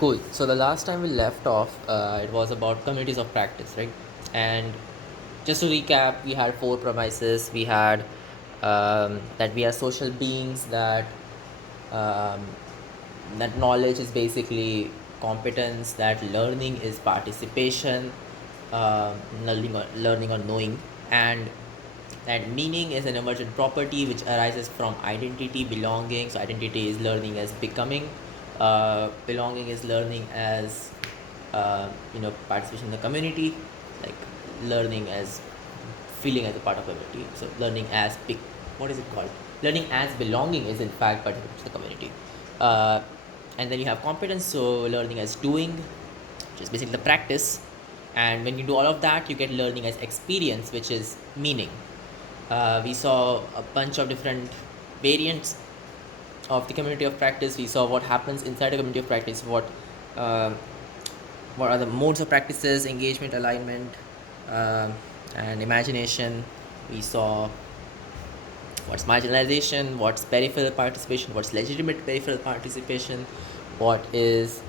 Cool. So the last time we left off, it was about communities of practice, right? And just to recap, we had four premises. We had that we are social beings, um, that knowledge is basically competence, that learning is participation, learning or knowing, and that meaning is an emergent property which arises from identity, belonging. So identity is learning as becoming, belonging is learning as participation in the community, like learning as feeling as a part of the community. So learning as what is it called? Learning as belonging is in fact participation to the community. Uh, and then you have competence, so learning as doing, which is basically the practice. And when you do all of that, you get learning as experience, which is meaning. We saw a bunch of different variants of the community of practice. We saw what happens inside a community of practice, uh, what are the modes of practices, engagement, alignment, uh, and imagination. We saw what's marginalization, what's peripheral participation, what's legitimate peripheral participation, what is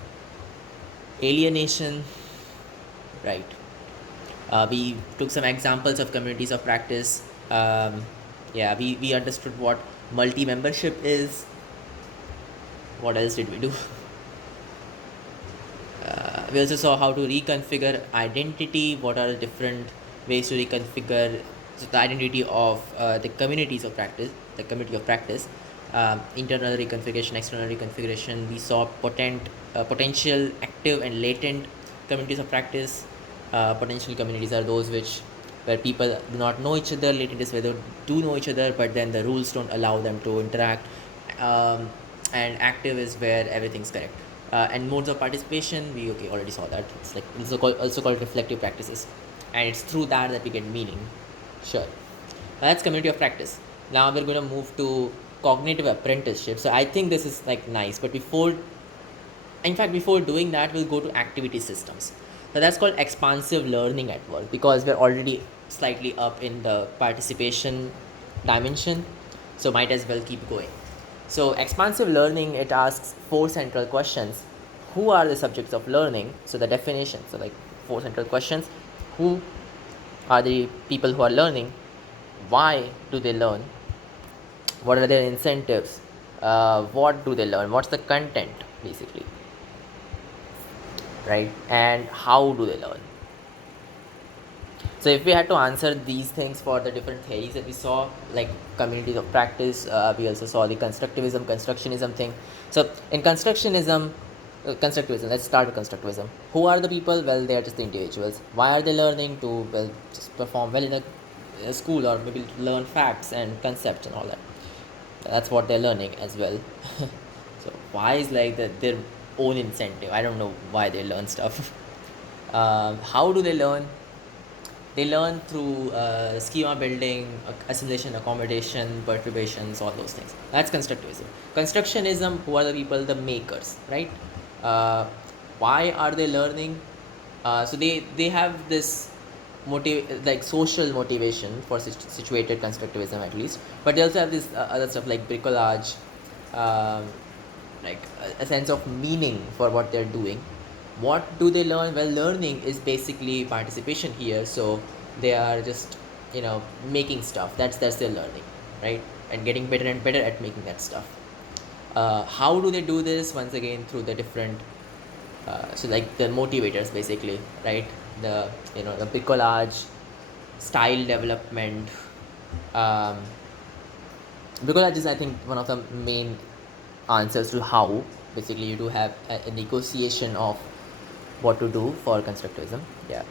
alienation, right? We took some examples of communities of practice. Yeah, we understood what multi-membership is. What else did we do? We also saw how to reconfigure identity. What are the different ways to reconfigure the identity of the communities of practice, the community of practice. Internal reconfiguration, external reconfiguration. We saw potential, active, and latent communities of practice. Potential communities are those where people do not know each other. Latent is where they do know each other, but then the rules don't allow them to interact. And active is where everything's correct. And modes of participation, we already saw that. It's like also called reflective practices, and it's through that we get meaning. Sure. That's community of practice. Now we're going to move to cognitive apprenticeship. So I think this is like nice, but before doing that, we'll go to activity systems. So that's called expansive learning at work, because we're already slightly up in the participation dimension. So might as well keep going. So expansive learning, it asks four central questions. Who are the subjects of learning? So the definition. So like four central questions. Who are the people who are learning? Why do they learn? What are their incentives? What do they learn? What's the content basically? Right? And how do they learn? So if we had to answer these things for the different theories that we saw, like communities of practice, we also saw the constructionism thing. So in constructivism, let's start with constructivism. Who are the people? Well, they are just the individuals. Why are they learning? To, well, just perform well in a school, or maybe to learn facts and concepts and all that. That's what they're learning as well. So why is like their own incentive? I don't know why they learn stuff. How do they learn? They learn through schema building, assimilation, accommodation, perturbations, all those things. That's constructivism. Constructionism, who are the people? The makers, right? Uh, why are they learning? So they have this like social motivation for situated constructivism at least, but they also have this other stuff like bricolage, um, like a sense of meaning for what they're doing. What do they learn? Well, learning is basically participation here, so they are just making stuff. That's their learning, right? And getting better and better at making that stuff. How do they do this? Once again, through the different so like the motivators basically, right? The bricolage, style development. um, Bricolage is, I think, one of the main answers to how basically you do have a negotiation of what to do for constructivism, yeah,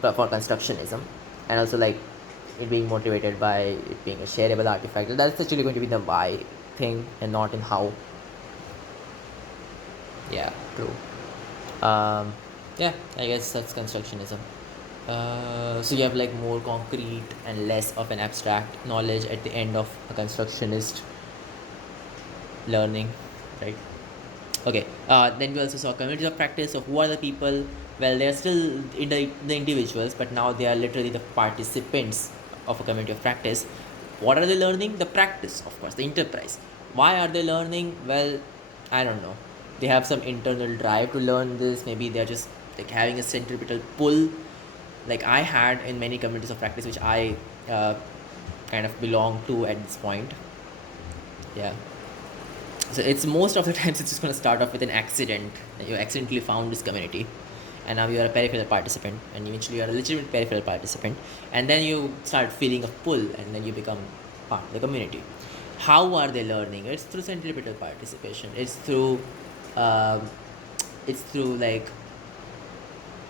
but for constructionism, and also like it being motivated by it being a shareable artifact. That's actually going to be the why thing and not in how. Yeah, true. Yeah, I guess that's constructionism. So you have like more concrete and less of an abstract knowledge at the end of a constructionist learning, right? Okay. Then we also saw communities of practice. So who are the people? Well, they're still in the individuals, but now they are literally the participants of a community of practice. What are they learning? The practice, of course, the enterprise. Why are they learning? Well, I don't know. they have some internal drive to learn this. Maybe they're just like having a centripetal pull, like I had in many communities of practice, which I kind of belong to at this point. Yeah. So it's most of the times it's just going to start off with an accident. You accidentally found this community, and now you are a peripheral participant, and eventually you are a legitimate peripheral participant, and then you start feeling a pull, and then you become part of the community. How are they learning? It's through centripetal participation. Um, it's through like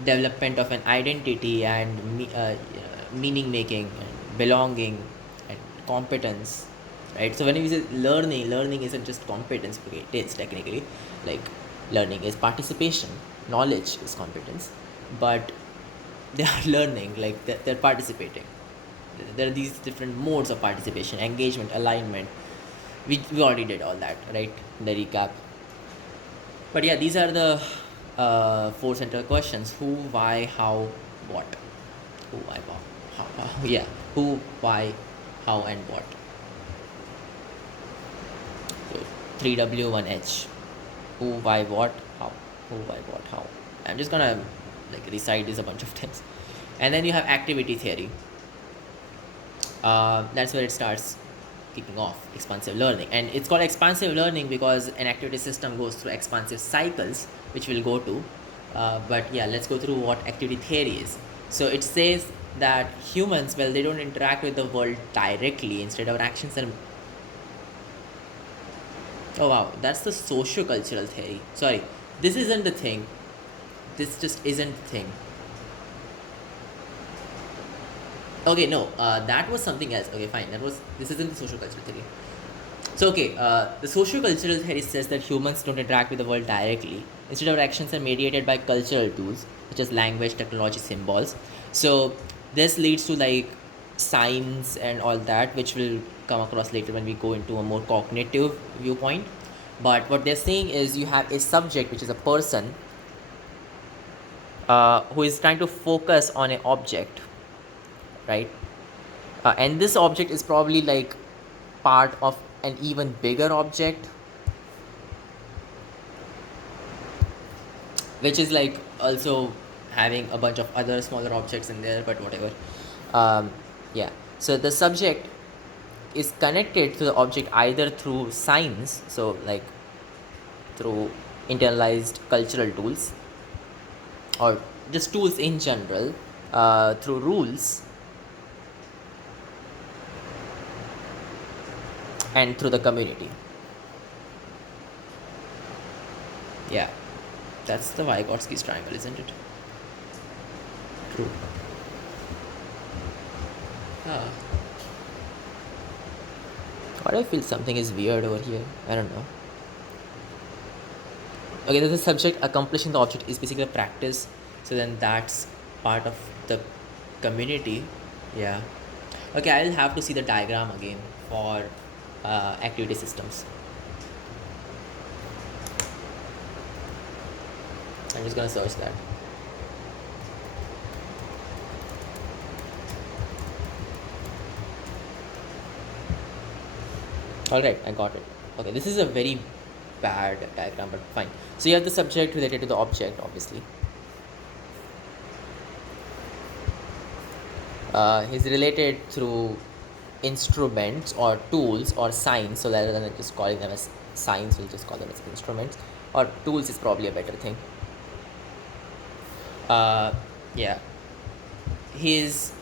development of an identity and meaning making and belonging and competence, right? So when we say learning isn't just competence. Okay, it is technically, like, learning is participation, knowledge is competence, but they are learning, like they're participating. There are these different modes of participation: engagement, alignment. We already did all that, right, in the recap. But yeah, these are the four central questions: who, why, how, what. Who, why, how. Yeah, who, why, how, and what. So 3W, 1H. Who, why, what, how. Who, why, what, how. I'm just gonna like recite this a bunch of times. And then you have activity theory. That's where it starts kicking off, expansive learning. And it's called expansive learning because an activity system goes through expansive cycles, which we'll go to. But yeah, let's go through what activity theory is. So it says that humans, well, they don't interact with the world directly. Instead, our actions are... Oh wow, that's the socio-cultural theory. Sorry, this isn't the thing. This just isn't the thing. Okay, no, that was something else. Okay, fine. This isn't the social cultural theory. So okay, the social cultural theory says that humans don't interact with the world directly. Instead, our actions are mediated by cultural tools such as language, technology, symbols. So this leads to like signs and all that, which will come across later when we go into a more cognitive viewpoint. But what they're saying is you have a subject, which is a person, who is trying to focus on an object, right? And this object is probably like part of an even bigger object, which is like also having a bunch of other smaller objects in there, but whatever. Yeah, so the subject is connected to the object either through signs, so like through internalized cultural tools, or just tools in general, through rules, and through the community. Yeah, that's the Vygotsky's triangle, isn't it? True. Ah. Why do I feel something is weird over here? I don't know. Okay, the subject accomplishing the object is basically a practice, so then that's part of the community. Yeah. Okay, I'll have to see the diagram again for activity systems. I'm just gonna search that. Alright, I got it. Okay, this is a very bad diagram, but fine. So you have the subject related to the object, obviously. He's related through instruments or tools or signs. So rather than just calling them as signs, we'll just call them as instruments. Or tools is probably a better thing. Yeah. He's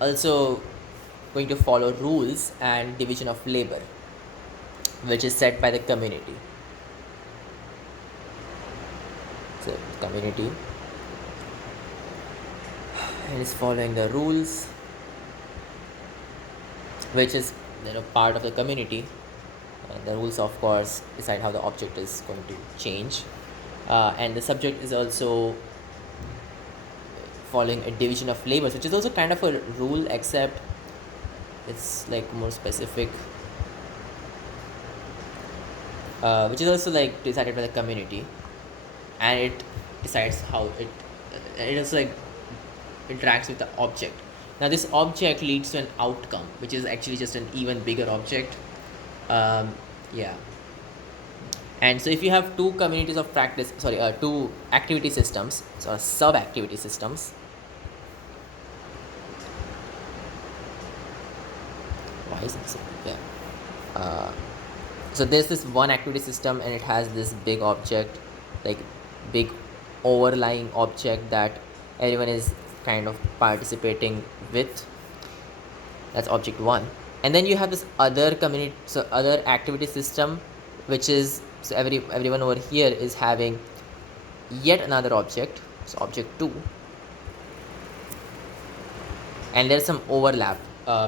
also going to follow rules and division of labor, which is set by the community. So community, and is following the rules, which is part of the community. And the rules, of course, decide how the object is going to change. And the subject is also following a division of labors, which is also kind of a rule, except it's like more specific, which is also like decided by the community, and it decides how it also like interacts with the object. Now this object leads to an outcome, which is actually just an even bigger object. Yeah. And so if you have two communities of practice, two activity systems, so sub activity systems. Why is it so? Yeah. Uh, so there's this one activity system and it has this big object, like big overlying object that everyone is kind of participating with. That's object one. And then you have this other community, so other activity system, which is, so everyone over here is having yet another object, so object 2, and there's some overlap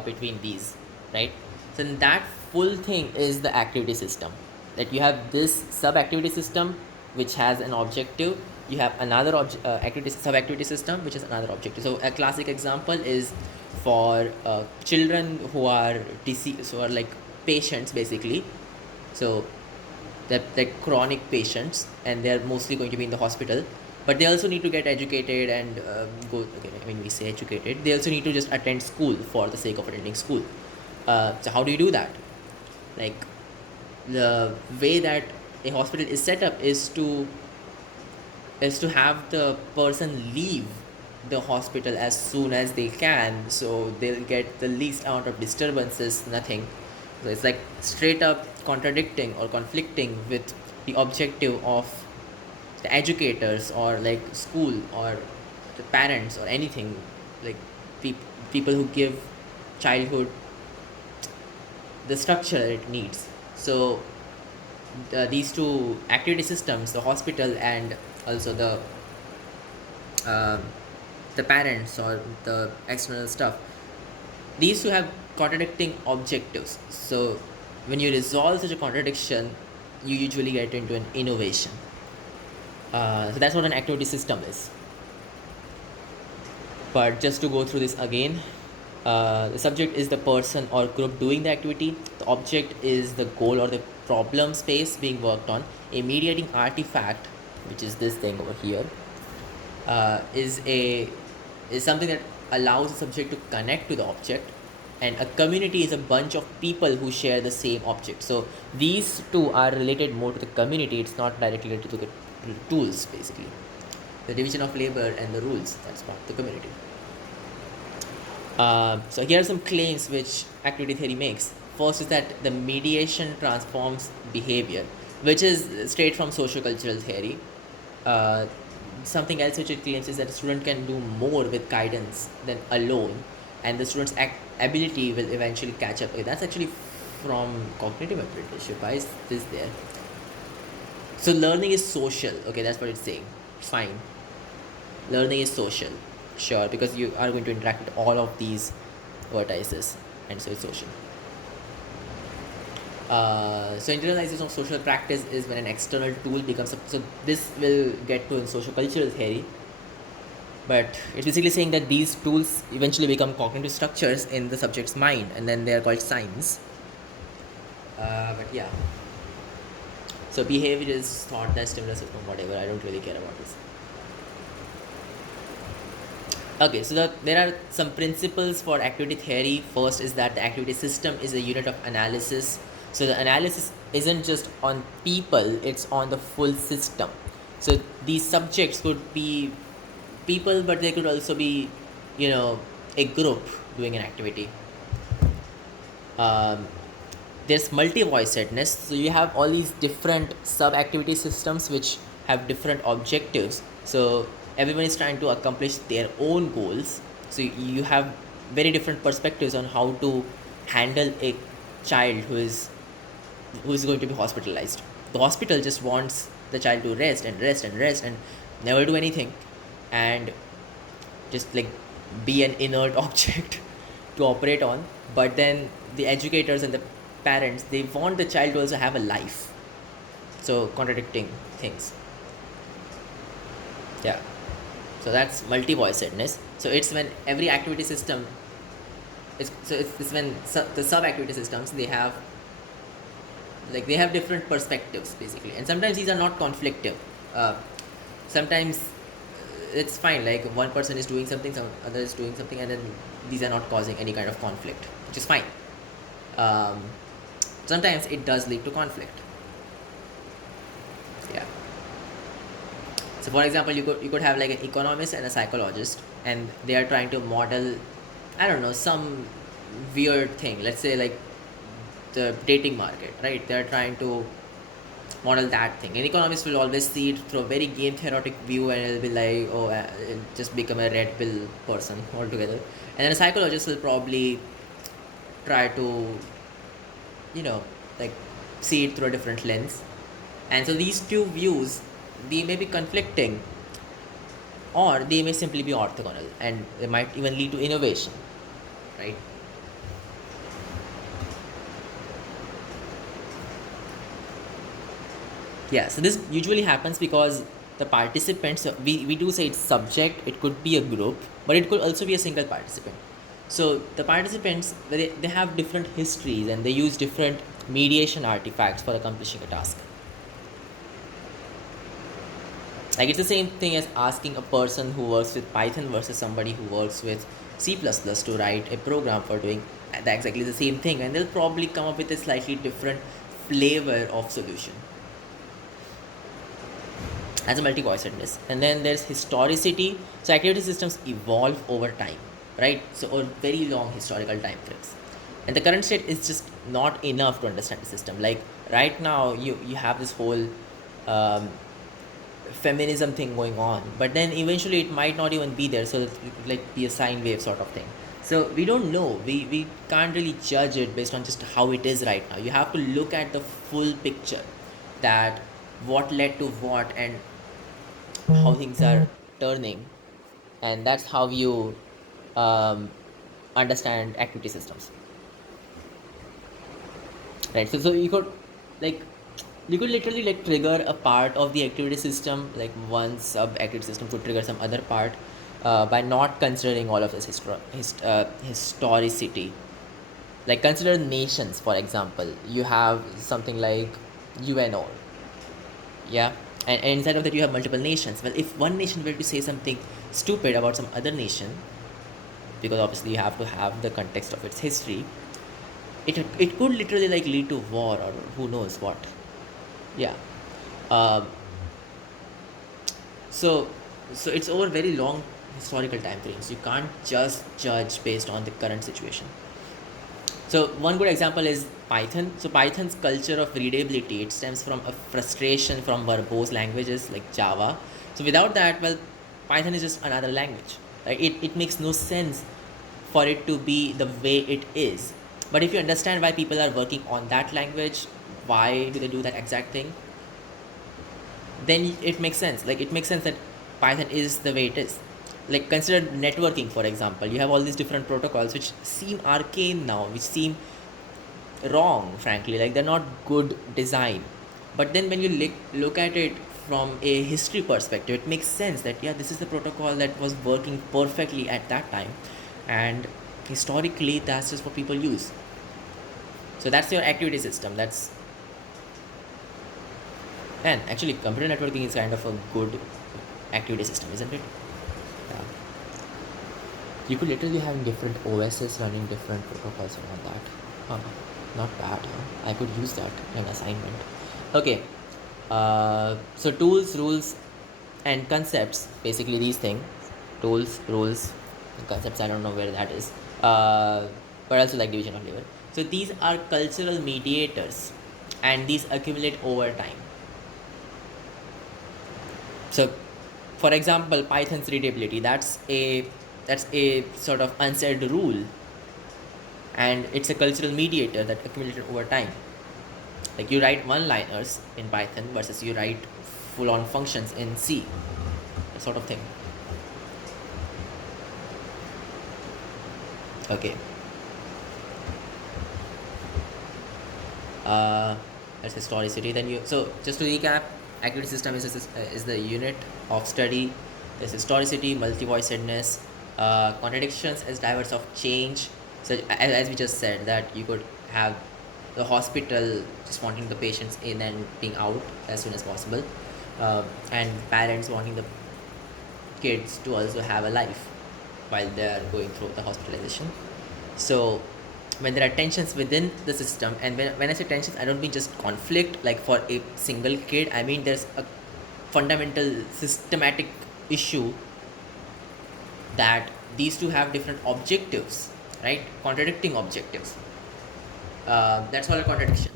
between these, right? So that full thing is the activity system, that you have this sub activity system which has an objective, you have another activity sub activity system which is another objective. So a classic example is for children who are deceased, who are like patients basically. So they're chronic patients and they're mostly going to be in the hospital, but they also need to get educated and go, okay, I mean, we say educated, they also need to just attend school for the sake of attending school. So how do you do that? Like, the way that a hospital is set up is to have the person leave the hospital as soon as they can, so they'll get the least amount of disturbances, nothing. So it's like straight up contradicting or conflicting with the objective of the educators or like school or the parents or anything, like people who give childhood the structure it needs. So these two activity systems, the hospital and also uh, the parents or the external stuff, these two have contradicting objectives. So when you resolve such a contradiction, you usually get into an innovation. So that's what an activity system is. But just to go through this again, the subject is the person or group doing the activity. The object is the goal or the problem space being worked on. A mediating artifact, which is this thing over here, is something that allows the subject to connect to the object. And a community is a bunch of people who share the same object. So these two are related more to the community. It's not directly related to the tools, basically. The division of labor and the rules, that's part of the community. So here are some claims which activity theory makes. First is that the mediation transforms behavior, which is straight from sociocultural theory. Something else which it claims is that a student can do more with guidance than alone, and the student's ability will eventually catch up. Okay, that's actually from cognitive apprenticeship. Why is this there? So learning is social. Okay, that's what it's saying. Fine. Learning is social. Sure, because you are going to interact with all of these vertices, and so it's social. So internalization of social practice is when an external tool becomes so this will get to in social cultural theory, but it's basically saying that these tools eventually become cognitive structures in the subject's mind, and then they are called signs. But yeah, so behavior is thought, that stimulus system, whatever, I don't really care about this. Okay, so there are some principles for activity theory. First is that the activity system is a unit of analysis. So the analysis isn't just on people, it's on the full system. So these subjects could be people, but they could also be, a group doing an activity. There's multi-voicedness. So you have all these different sub-activity systems which have different objectives. So everyone is trying to accomplish their own goals. So you have very different perspectives on how to handle a child who is going to be hospitalized. The hospital just wants the child to rest and rest and rest and never do anything, and just like be an inert object to operate on. But then the educators and the parents, they want the child to also have a life. So contradicting things. Yeah. So that's multi-voicedness. So it's when every activity system it's when the sub-activity systems, they have different perspectives basically, and sometimes these are not conflictive. Sometimes it's fine, like one person is doing something, some other is doing something, and then these are not causing any kind of conflict, which is fine. Sometimes it does lead to conflict. So for example, you could have like an economist and a psychologist, and they are trying to model, I don't know, some weird thing. Let's say like the dating market, right? They are trying to model that thing. An economist will always see it through a very game theoretic view, and it'll be like, oh, it'll just become a red pill person altogether. And then a psychologist will probably try to, you know, like see it through a different lens. And so these two views, they may be conflicting, or they may simply be orthogonal, and they might even lead to innovation, right? Yeah, so this usually happens because the participants, we do say it's subject, it could be a group, but it could also be a single participant. So the participants, they have different histories, and they use different mediation artifacts for accomplishing a task. Like it's the same thing as asking a person who works with Python versus somebody who works with C++ to write a program for doing exactly the same thing, and they'll probably come up with a slightly different flavor of solution. As a multi-voicedness. And then there's historicity. So activity systems evolve over time, right? So over very long historical time frames. And the current state is just not enough to understand the system. Like right now, you have this whole um, feminism thing going on, but then eventually it might not even be there. So it could like be a sine wave sort of thing. So we don't know. We can't really judge it based on just how it is right now. You have to look at the full picture, that what led to what, and how things are turning, and that's how you um, understand activity systems, right? So you could like you could literally like trigger a part of the activity system, like one sub activity system could trigger some other part, by not considering all of this historicity. Like consider nations, for example. You have something like UNO, yeah, and inside of that you have multiple nations. Well, if one nation were to say something stupid about some other nation, because obviously you have to have the context of its history, it could literally like lead to war or who knows what. Yeah. um, so so it's over very long historical time frames. You can't just judge based on the current situation. So one good example is Python. So Python's culture of readability, it stems from a frustration from verbose languages like Java. So without that, well, Python is just another language. Right? It makes no sense for it to be the way it is. But if you understand why people are working on that language, why do they do that exact thing, then it makes sense. Like it makes sense that Python is the way it is. Like consider networking, for example. You have all these different protocols which seem arcane now, which seem wrong, frankly. Like they're not good design. But then when you look at it from a history perspective, it makes sense that yeah, this is the protocol that was working perfectly at that time, and historically that's just what people use. So that's your activity system. That's And actually computer networking is kind of a good activity system, isn't it? Yeah. You could literally have different OSs running different protocols and all that. Not bad, huh? I could use that in assignment. Okay. So tools, rules, and concepts, basically these things. Tools, rules, and concepts, I don't know where that is. But also like division of labor. So these are cultural mediators, and these accumulate over time. So for example, Python's readability, that's a sort of unsaid rule, and it's a cultural mediator that accumulated over time. Like you write one liners in Python versus you write full on functions in C, that sort of thing. Okay. That's historicity. Then you so just to recap, activity system is the unit of study. There's historicity, multi-voicedness, contradictions as drivers of change. So as we just said, that you could have the hospital just wanting the patients in and being out as soon as possible, and parents wanting the kids to also have a life while they are going through the hospitalization. So when there are tensions within the system, and when I say tensions, I don't mean just conflict like for a single kid. I mean there's a fundamental systematic issue that these two have different objectives, right? Contradicting objectives. That's called a contradiction.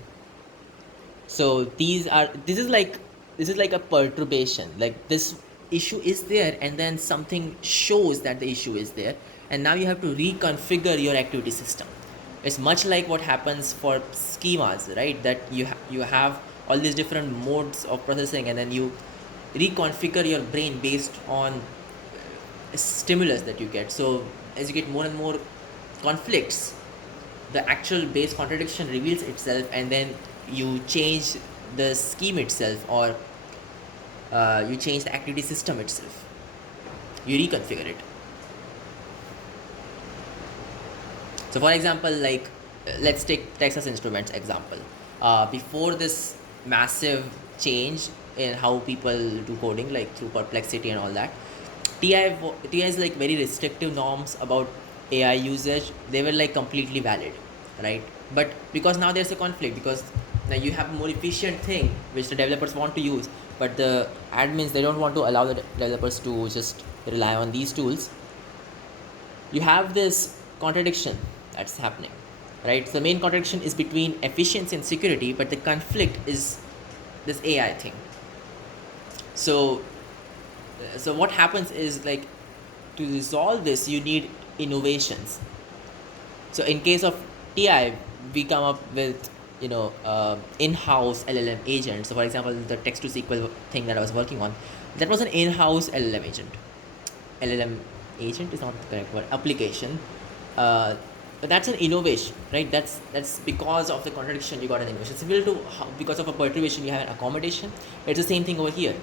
So this is like a perturbation. Like this issue is there, and then something shows that the issue is there, and now you have to reconfigure your activity system. It's much like what happens for schemas, right? That you have all these different modes of processing, and then you reconfigure your brain based on stimulus that you get. So as you get more and more conflicts, the actual base contradiction reveals itself, and then you change the scheme itself, or you change the activity system itself. You reconfigure it. So for example, like let's take Texas Instruments example. Before this massive change in how people do coding, like through Perplexity and all that, TI is like very restrictive norms about AI usage. They were like completely valid, right? But because now there's a conflict, because now you have a more efficient thing which the developers want to use, but the admins, they don't want to allow the developers to just rely on these tools. You have this contradiction that's happening, right? So the main contradiction is between efficiency and security, but the conflict is this AI thing. So what happens is, like, to resolve this you need innovations. So in case of TI, we come up with in-house LLM agent. So for example, the text to SQL thing that I was working on, that was an in-house LLM agent. LLM agent is not the correct word, application. But that's an innovation, right? That's because of the contradiction you got an innovation. Similar to how, because of a perturbation, you have an accommodation. It's the same thing over here.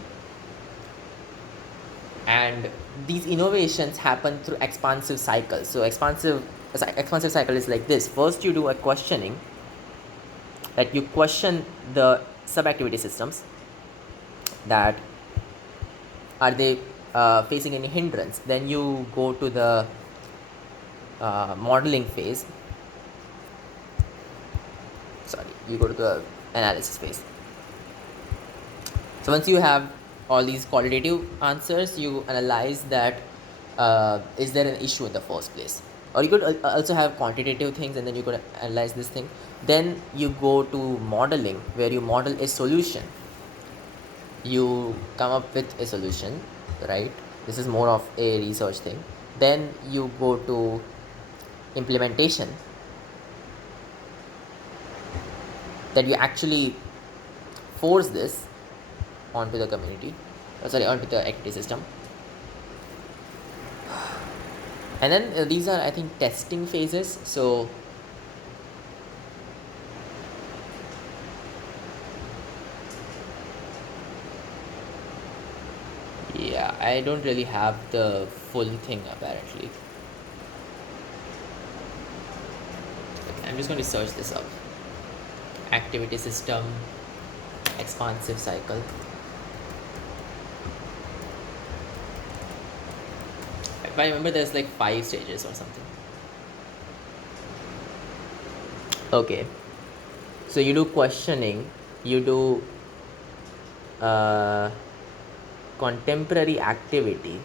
And these innovations happen through expansive cycles. So expansive cycle is like this. First you do a questioning, that you question the sub-activity systems, that are they facing any hindrance. Then you go to the modeling phase. You go to the analysis phase. So once you have all these qualitative answers, you analyze that is there an issue in the first place, or you could also have quantitative things, and then you could analyze this thing. Then you go to modeling, where you model a solution. You come up with a solution, right? This is more of a research thing. Then you go to implementation, that you actually force this onto the community, onto the activity system. And then these are, I think, testing phases. So yeah, I don't really have the full thing apparently. I'm just going to search this up. Activity system, expansive cycle. If I remember, there's like 5 stages or something. Okay, so you do questioning, you do contemporary activity,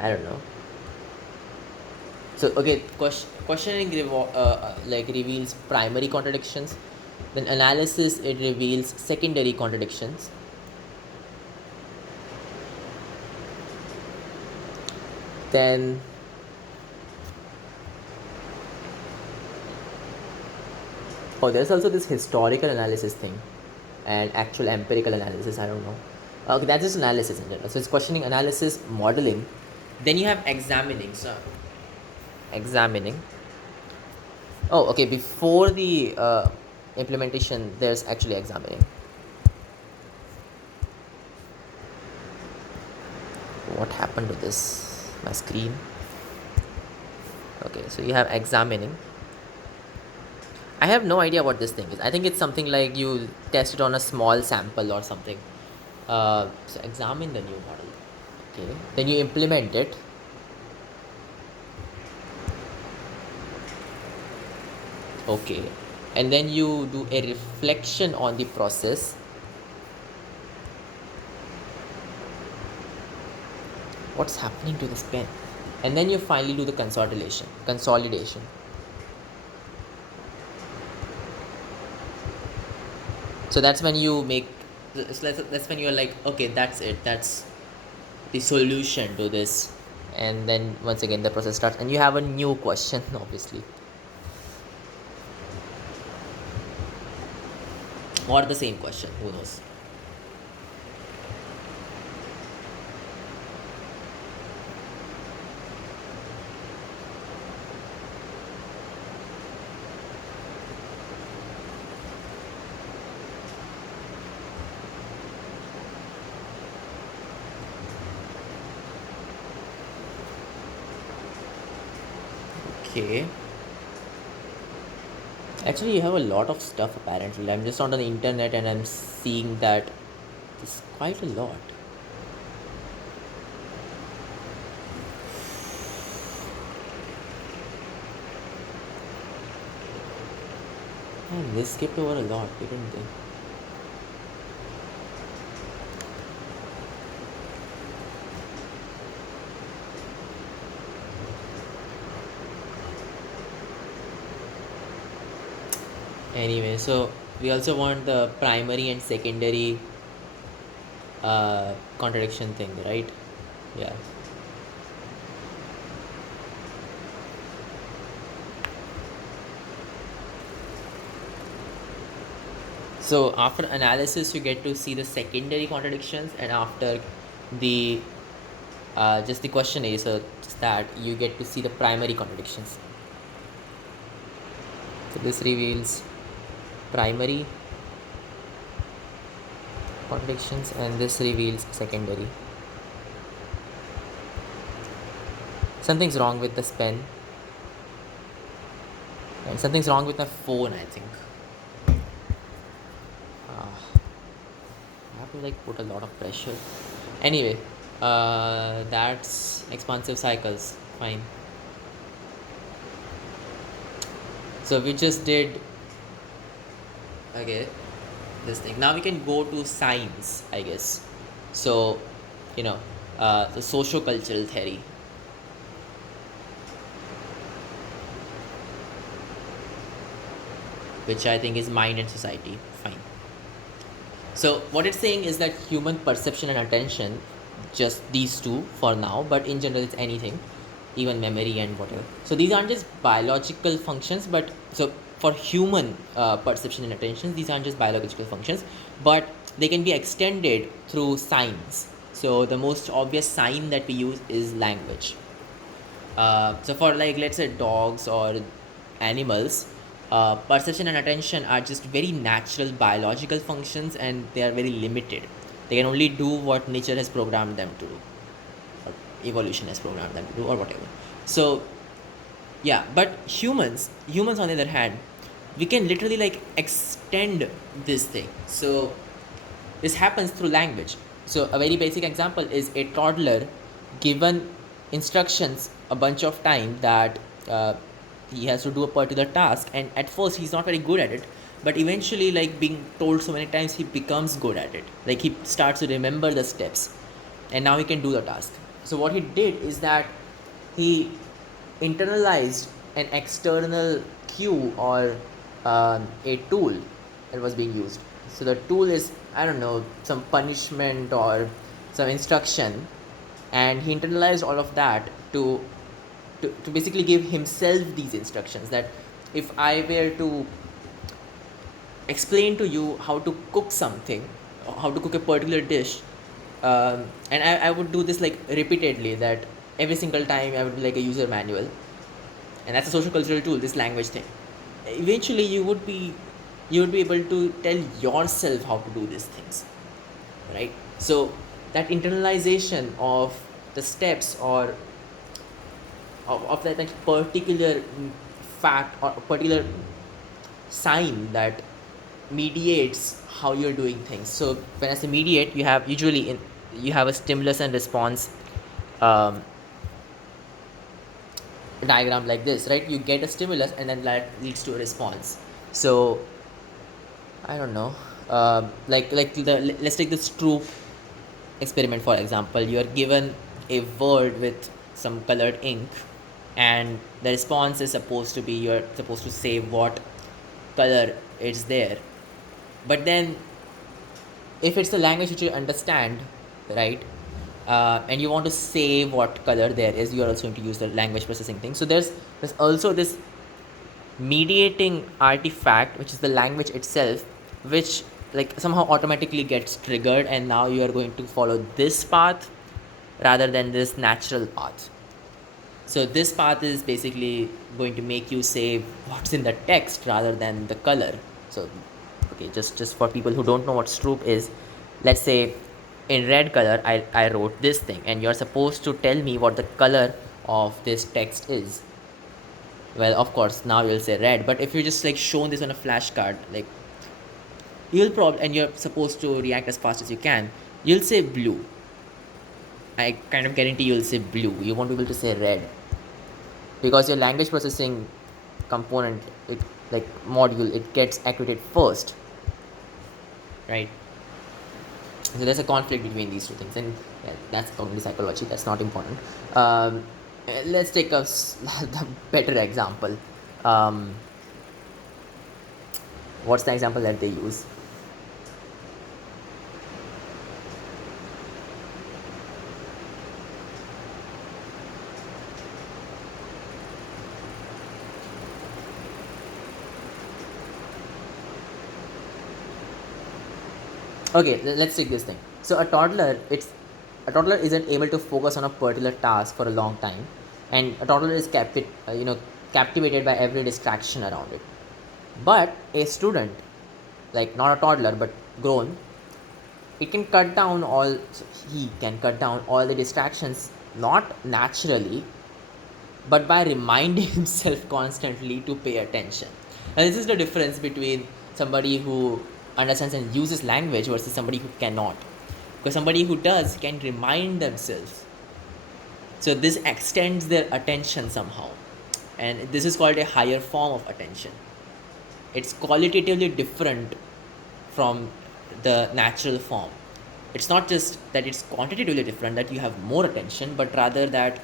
I don't know. So okay, questioning like reveals primary contradictions. Then analysis, it reveals secondary contradictions. Then there's also this historical analysis thing and actual empirical analysis. I don't know. Okay, that's just analysis in general. So it's questioning, analysis, modeling. Then you have examining. So examining. Oh, okay. Before the implementation, there's actually examining. What happened to this? My screen. Okay, so you have examining. I have no idea what this thing is. I think it's something like you test it on a small sample or something. So examine the new model. Okay, then you implement it. Okay, and then you do a reflection on the process. what's happening to this pen? And then you finally do the consolidation. So that's when you make, that's when you're like, okay, that's it, that's the solution to this. And then once again the process starts and you have a new question obviously, or the same question, who knows. Okay, actually you have a lot of stuff apparently. I'm just on the internet and I'm seeing that there's quite a lot. Man, they skipped over a lot, didn't they? Anyway, so we also want the primary and secondary contradiction thing, right? Yeah. So after analysis, you get to see the secondary contradictions, and after the just the question is just that you get to see the primary contradictions. So this reveals primary contradictions, and this reveals secondary. Something's wrong with this pen, and something's wrong with my phone, I think. I have to like put a lot of pressure. Anyway, that's expansive cycles. Fine. So we just did, okay, this thing. Now we can go to science, I guess. So, you know, the socio-cultural theory. Which I think is mind and society. Fine. So what it's saying is that human perception and attention, just these two for now, but in general it's anything, even memory and whatever. So these aren't just biological functions, but so for human perception and attention, these aren't just biological functions, but they can be extended through signs. So the most obvious sign that we use is language. So for like let's say dogs or animals, perception and attention are just very natural biological functions, and they are very limited. They can only do what nature has programmed them to do, or evolution has programmed them to do, or whatever. So yeah, but humans on the other hand, we can literally like extend this thing. So this happens through language. So a very basic example is a toddler given instructions a bunch of time that he has to do a particular task, and at first he's not very good at it, but eventually like being told so many times he becomes good at it. Like he starts to remember the steps, and now he can do the task. So what he did is that he internalized an external cue or a tool that was being used. So the tool is, I don't know, some punishment or some instruction, and he internalized all of that to basically give himself these instructions, that if I were to explain to you how to cook something, how to cook a particular dish, and I would do this like repeatedly, that every single time I would be like a user manual, and that's a social cultural tool, this language thing. Eventually you would be able to tell yourself how to do these things, right? So that internalization of the steps, or of that like particular fact or particular sign that mediates how you're doing things. So when I say mediate, you have usually you have a stimulus and response um, diagram like this, right? You get a stimulus and then that leads to a response. So I don't know, let's take the Stroop experiment for example. You are given a word with some colored ink, and the response is supposed to be you're supposed to say what color is there. But then if it's a language which you understand, right, and you want to say what color there is, you are also going to use the language processing thing. So there's also this mediating artifact, which is the language itself, which like somehow automatically gets triggered, and now you are going to follow this path rather than this natural path. So this path is basically going to make you say what's in the text rather than the color. So okay, just for people who don't know what Stroop is, let's say in red color I wrote this thing, and you're supposed to tell me what the color of this text is. Well, of course now you'll say red, but if you just like shown this on a flashcard, like you'll probably, and you're supposed to react as fast as you can, you'll say blue. I kind of guarantee you'll say blue. You won't be able to say red, because your language processing component, it like module, it gets activated first, right? So there's a conflict between these two things, and that's cognitive psychology. That's not important. Let's take a the better example. What's the example that they use? Okay, let's take this thing. So a toddler isn't able to focus on a particular task for a long time, and a toddler is captivated by every distraction around it. But a student, like not a toddler but grown, it can cut down all he can cut down all the distractions, not naturally, but by reminding himself constantly to pay attention. And this is the difference between somebody who understands and uses language versus somebody who cannot. Because somebody who does can remind themselves. So this extends their attention somehow. And this is called a higher form of attention. It's qualitatively different from the natural form. It's not just that it's quantitatively different, that you have more attention, but rather that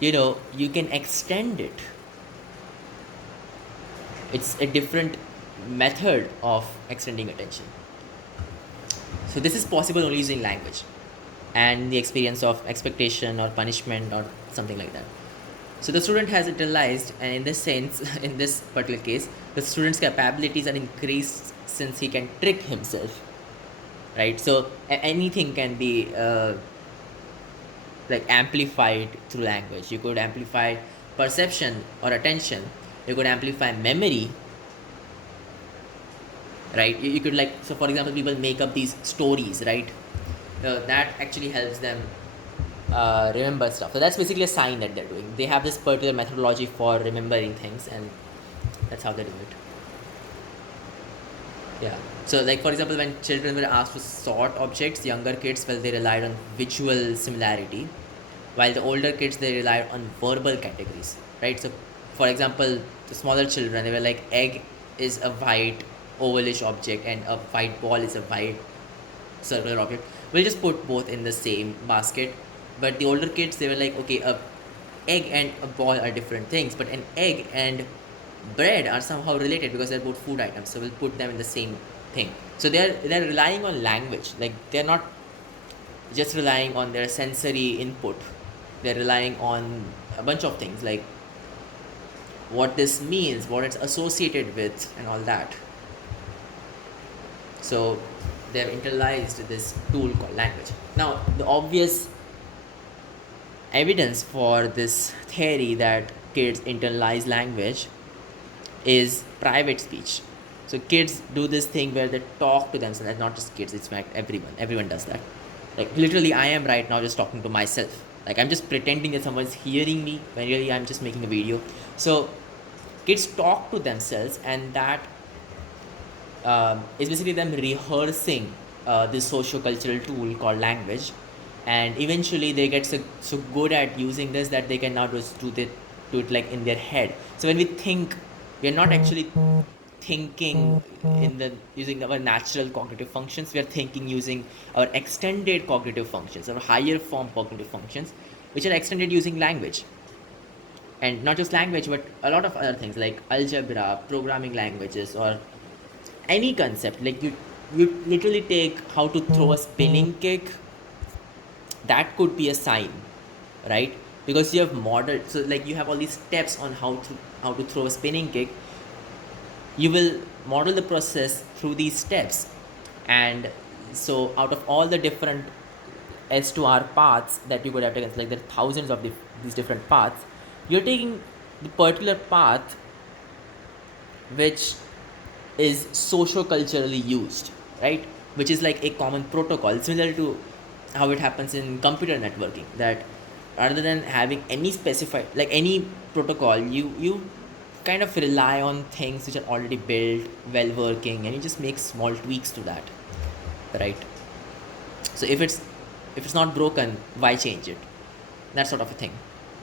you can extend it. It's a different method of extending attention. So this is possible only using language and the experience of expectation or punishment or something like that. So the student has internalized, and in this sense, in this particular case, the student's capabilities are increased since he can trick himself, right? So anything can be like amplified through language. You could amplify perception or attention. You could amplify memory, right? You could, like, so for example, people make up these stories, right? That actually helps them remember stuff. So that's basically a sign that they're doing. They have this particular methodology for remembering things, and that's how they do it. Yeah. So, like, for example, when children were asked to sort objects, younger kids, well, they relied on visual similarity, while the older kids, they relied on verbal categories, right? So, for example, the smaller children, they were like, egg is a white ovalish object, and a white ball is a white circular object. We'll just put both in the same basket. But the older kids, they were like, okay, a egg and a ball are different things, but an egg and bread are somehow related because they're both food items, so we'll put them in the same thing. So they're relying on language. Like, they're not just relying on their sensory input, they're relying on a bunch of things, like what this means, what it's associated with, and all that. So they've internalized this tool called language. Now, the obvious evidence for this theory that kids internalize language is private speech. So kids do this thing where they talk to themselves, and not just kids, it's like everyone does that. Like, literally, I am right now just talking to myself. Like, I'm just pretending that someone's hearing me when really I'm just making a video. So kids talk to themselves, and that is basically them rehearsing this socio-cultural tool called language, and eventually they get so good at using this that they can now just do it like in their head. So when we think, we are not actually thinking in the using our natural cognitive functions. We are thinking using our extended cognitive functions, our higher form cognitive functions, which are extended using language. And not just language, but a lot of other things like algebra, programming languages, or any concept. Like you literally take how to throw a spinning kick. That could be a sign, right? Because you have modeled, so like you have all these steps on how to throw a spinning kick. You will model the process through these steps. And so out of all the different S to R paths that you could have taken, like there are thousands of these different paths, you're taking the particular path which is socio-culturally used, right? Which is like a common protocol, similar to how it happens in computer networking, that rather than having any specified, like any protocol, you kind of rely on things which are already built, well working, and you just make small tweaks to that, right? So if it's not broken, why change it? That sort of a thing,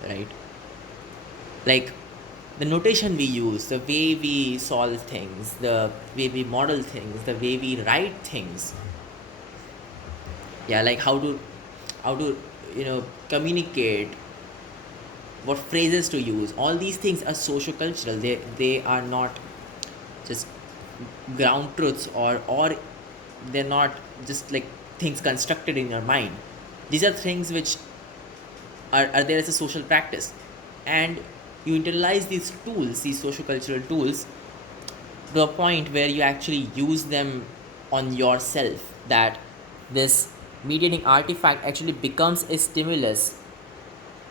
right? Like the notation we use, the way we solve things, the way we model things, the way we write things, yeah, like how to communicate, what phrases to use, all these things are socio-cultural. They are not just ground truths, or they're not just like things constructed in your mind. These are things which are there as a social practice. And you internalize these tools, these socio-cultural tools, to a point where you actually use them on yourself, that this mediating artifact actually becomes a stimulus,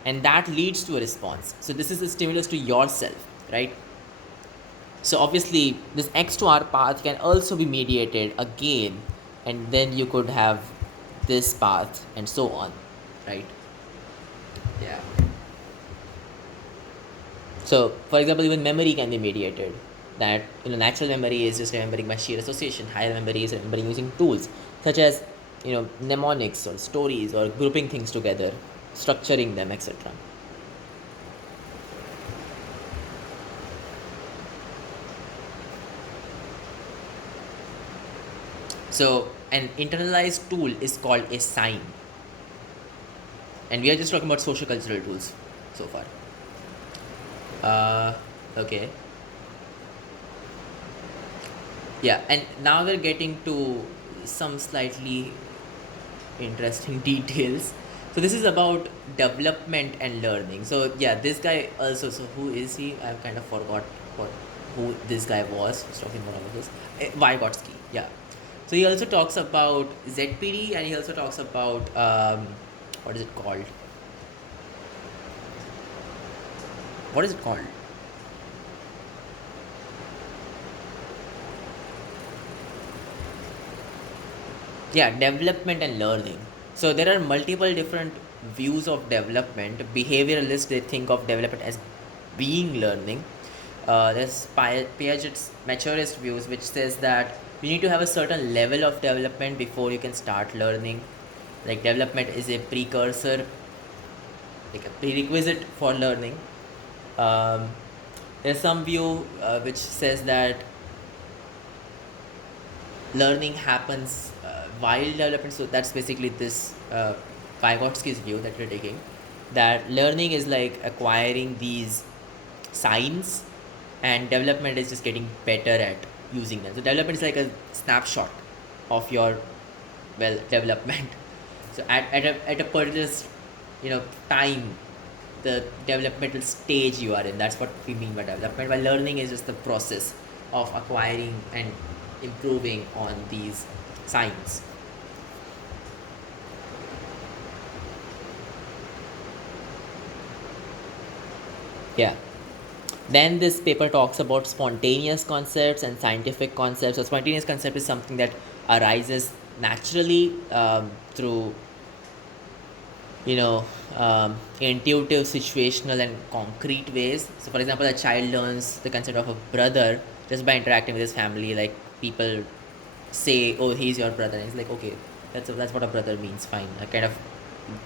and that leads to a response. So this is a stimulus to yourself, right? So obviously this X to R path can also be mediated again, and then you could have this path and so on, right? Yeah. So for example, even memory can be mediated. That natural memory is just remembering by sheer association. Higher memory is remembering using tools such as mnemonics or stories or grouping things together, structuring them, etc. So an internalized tool is called a sign, and we are just talking about social cultural tools so far. Okay. Yeah, and now we're getting to some slightly interesting details. So this is about development and learning. So yeah, this guy also. So who is he? I've kind of forgot what who this guy was. I was talking about all of this. Vygotsky. Yeah. So he also talks about ZPD, and he also talks about what is it called? What is it called? Yeah, development and learning. So there are multiple different views of development. Behavioralists, they think of development as being learning. There's Piaget's maturist views, which says that you need to have a certain level of development before you can start learning. Like development is a precursor, like a prerequisite for learning. There's some view which says that learning happens while development. So that's basically this Vygotsky's view that we're taking, that learning is like acquiring these signs, and development is just getting better at using them. So development is like a snapshot of your development. So at a particular time, the developmental stage you are in, that's what we mean by development, while learning is just the process of acquiring and improving on these signs. Yeah. Then this paper talks about spontaneous concepts and scientific concepts. So spontaneous concept is something that arises naturally through intuitive, situational, and concrete ways. So for example, a child learns the concept of a brother just by interacting with his family. Like people say, oh, he's your brother, and he's like, okay, that's what a brother means, fine. I kind of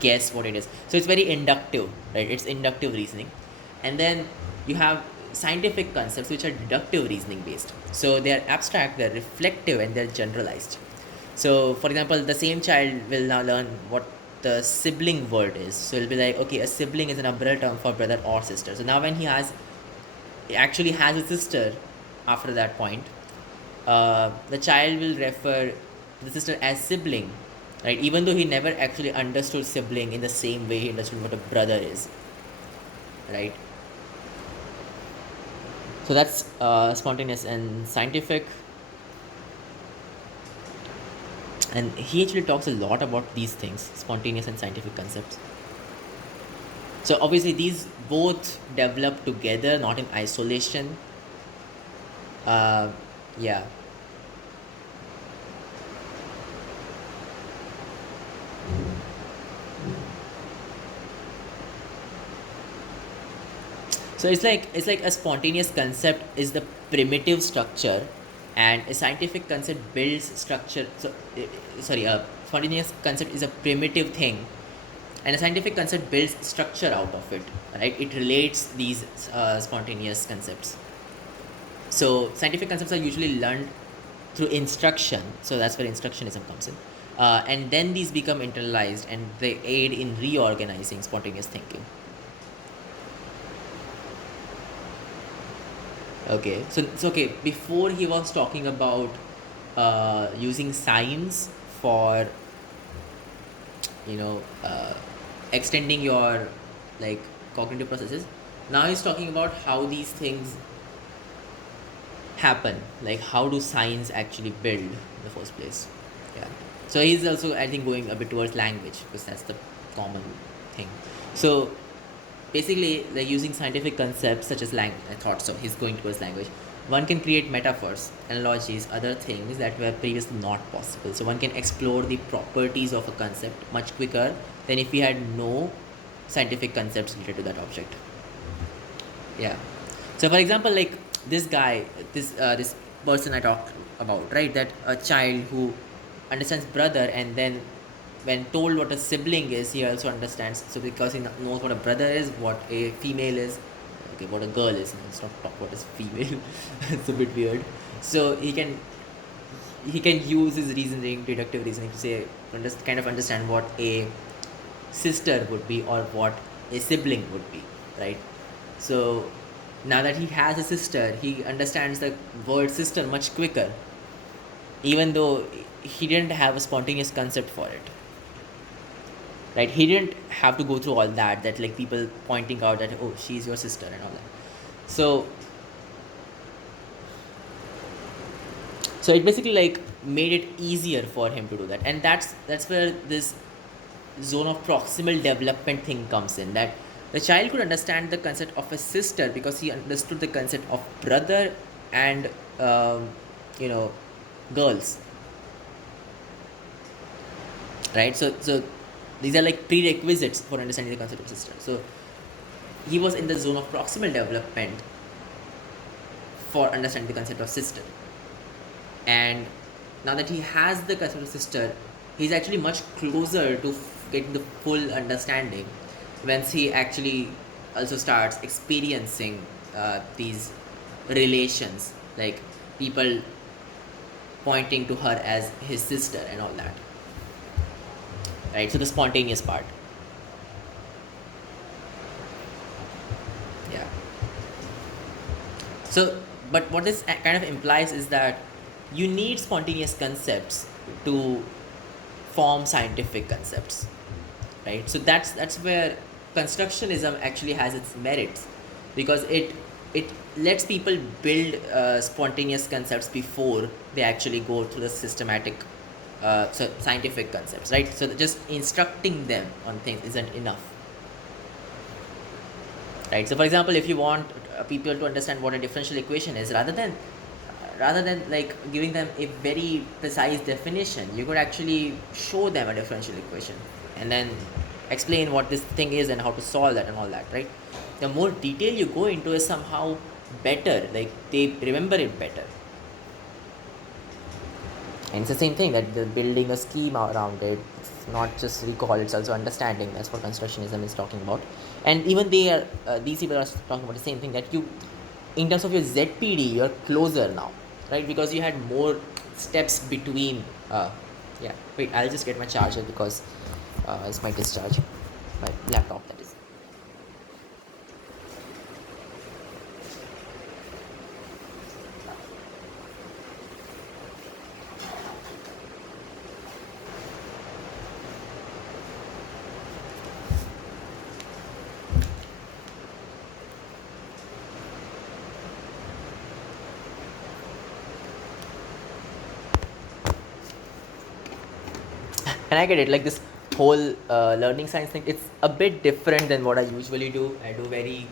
guess what it is. So it's very inductive, right? It's inductive reasoning. And then you have scientific concepts which are deductive reasoning based. So they are abstract, they're reflective, and they're generalized. So, for example, the same child will now learn what the sibling word is. So it'll be like, okay, a sibling is an umbrella term for brother or sister. So now when he actually has a sister after that point, the child will refer the sister as sibling, right? Even though he never actually understood sibling in the same way he understood what a brother is, right? So that's spontaneous and scientific. And he actually talks a lot about these things, spontaneous and scientific concepts. So obviously these both develop together, not in isolation. Yeah. So it's like a spontaneous concept is the primitive structure, and a scientific concept builds structure. So sorry, a spontaneous concept is a primitive thing, and a scientific concept builds structure out of it. Right? It relates these spontaneous concepts. So scientific concepts are usually learned through instruction. So that's where instructionism comes in. And then these become internalized and they aid in reorganizing spontaneous thinking. Okay, so it's okay. Before he was talking about using science for, you know, extending your like cognitive processes. Now he's talking about how these things happen, like how do science actually build in the first place. Yeah, so he's also, I think, going a bit towards language because that's the common thing. So basically, like using scientific concepts such as language, I thought so he's going towards language. One can create metaphors, analogies, other things that were previously not possible. So one can explore the properties of a concept much quicker than if we had no scientific concepts related to that object. Yeah. So for example, like this guy, this person I talked about, right? That a child who understands brother, and then when told what a sibling is, he also understands. So because he knows what a brother is, what a female is, okay, what a girl is. Let's not talk what is female. It's a bit weird. So he can use his reasoning, deductive reasoning, to say kind of understand what a sister would be or what a sibling would be, right? So now that he has a sister, he understands the word sister much quicker, even though he didn't have a spontaneous concept for it. Right? He didn't have to go through all that like people pointing out that, oh, she's your sister and all that. So it basically like made it easier for him to do that, and that's where this zone of proximal development thing comes in, that the child could understand the concept of a sister because he understood the concept of brother and you know, girls, right? So these are like prerequisites for understanding the concept of sister. So he was in the zone of proximal development for understanding the concept of sister, and now that he has the concept of sister, he's actually much closer to getting the full understanding once he actually also starts experiencing these relations, like people pointing to her as his sister and all that, right? So the spontaneous part. Yeah. So but what this kind of implies is that you need spontaneous concepts to form scientific concepts, right? So that's where constructionism actually has its merits, because it lets people build spontaneous concepts before they actually go through the systematic so scientific concepts, right? So just instructing them on things isn't enough, right? So for example, if you want people to understand what a differential equation is, rather than like giving them a very precise definition, you could actually show them a differential equation and then explain what this thing is and how to solve that and all that, right? The more detail you go into is somehow better, like they remember it better. And it's the same thing, that the building a schema around it. It's not just recall, it's also understanding. That's what constructionism is talking about. And even they are these people are talking about the same thing, that you in terms of your ZPD, you're closer now, right? Because you had more steps between. Yeah, wait, I'll just get my charger because it's my discharge, my laptop, that is. And I get it, like this whole learning science thing, it's a bit different than what I usually do. I do very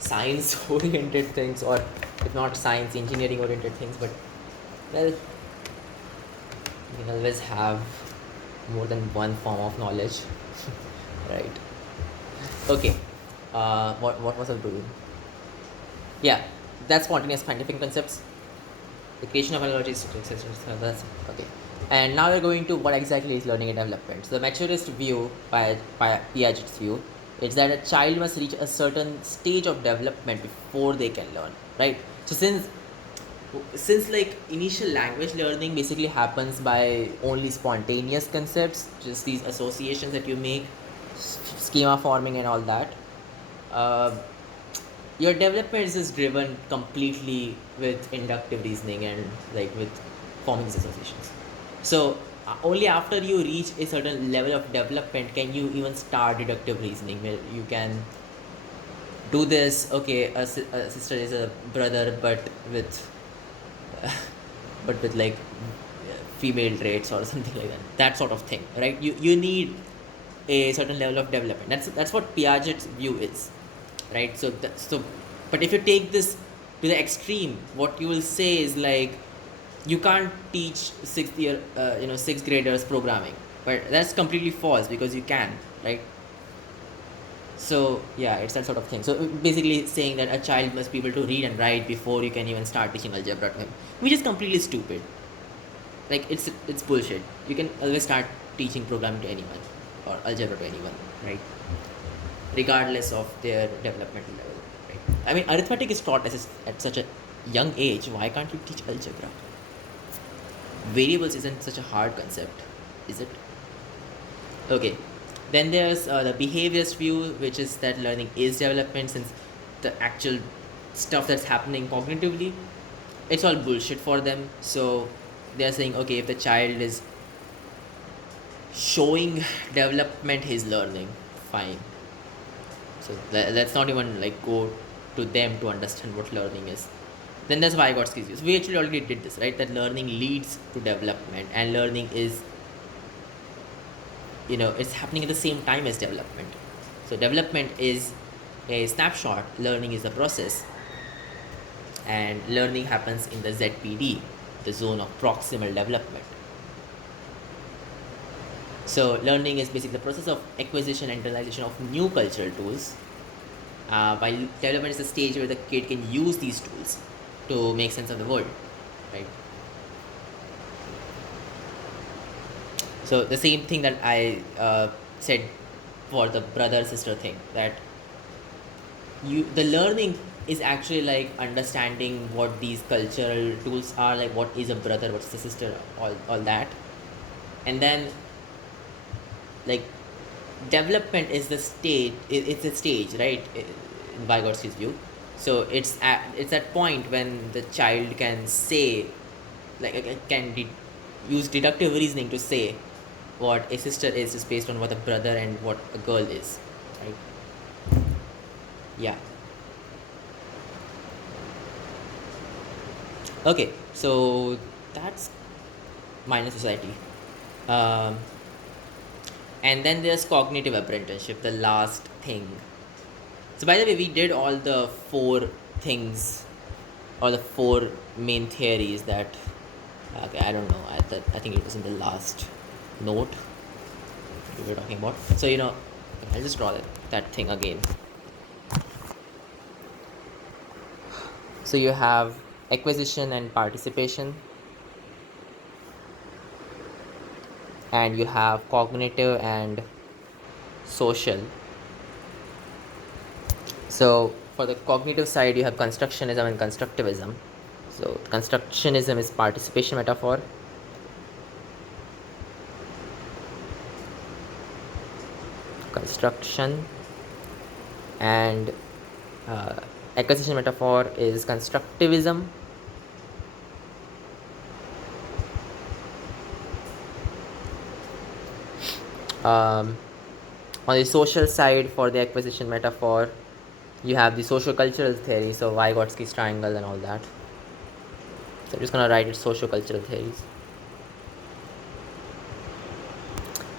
science oriented things, or if not science, engineering oriented things, but well, you can always have more than one form of knowledge. Right? Okay. What was I doing? Yeah, that's spontaneous scientific concepts, the creation of analogies, etc. That's okay. And now we're going to what exactly is learning and development. So the maturest view by Piaget's view is that a child must reach a certain stage of development before they can learn, right? So since like initial language learning basically happens by only spontaneous concepts, just these associations that you make, schema forming and all that, uh, your development is just driven completely with inductive reasoning and like with forming these associations. So only after you reach a certain level of development can you even start deductive reasoning, where you can do this. Okay, a sister is a brother, but with like female traits or something like that sort of thing, right? You need a certain level of development. That's what Piaget's view is, right? So but if you take this to the extreme, what you will say is like you can't teach sixth graders programming, but that's completely false because you can, right? So yeah, it's that sort of thing. So basically saying that a child must be able to read and write before you can even start teaching algebra to him, which is completely stupid. Like it's bullshit. You can always start teaching programming to anyone or algebra to anyone, right? Regardless of their developmental level, right? I mean, arithmetic is taught at such a young age. Why can't you teach algebra? Variables isn't such a hard concept, is it? Okay. Then there's the behaviorist view, which is that learning is development, since the actual stuff that's happening cognitively, it's all bullshit for them. So they're saying, okay, if the child is showing development, he's learning, fine. So let's not even like go to them to understand what learning is. Then that's why Vygotsky's view. So we actually already did this, right? That learning leads to development, and learning is, it's happening at the same time as development. So development is a snapshot, learning is the process, and learning happens in the ZPD, the zone of proximal development. So learning is basically the process of acquisition and internalization of new cultural tools, while development is the stage where the kid can use these tools to make sense of the world, right? So the same thing that I said for the brother sister thing, that the learning is actually like understanding what these cultural tools are, like what is a brother, what's a sister, all that. And then like development is the stage, it's a stage, right, in Vygotsky's view. So it's that point when the child can say, like use deductive reasoning to say what a sister is just based on what a brother and what a girl is, right? Yeah. Okay, so that's minor society. um, and then there's cognitive apprenticeship, the last thing. So by the way, we did all the four things, or the four main theories that, okay, I don't know, I think it was in the last note we were talking about. So I'll just draw that thing again. So you have acquisition and participation, and you have cognitive and social. So for the cognitive side, you have constructionism and constructivism. So constructionism is participation metaphor. Construction and acquisition metaphor is constructivism. On the social side, for the acquisition metaphor, you have the socio-cultural theory, so Vygotsky's triangle and all that. So I'm just gonna write it socio-cultural theories.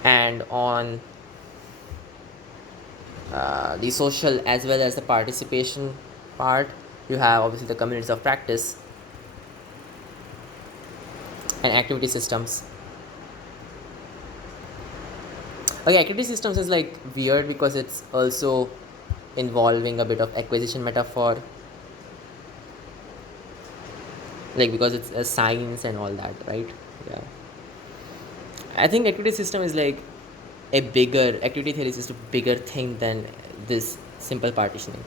And on the social as well as the participation part, you have obviously the communities of practice and activity systems. Okay, activity systems is like weird because it's also involving a bit of acquisition metaphor, like because it's a science and all that, right? Yeah, I think activity system is like a bigger activity theory is just a bigger thing than this simple partitioning.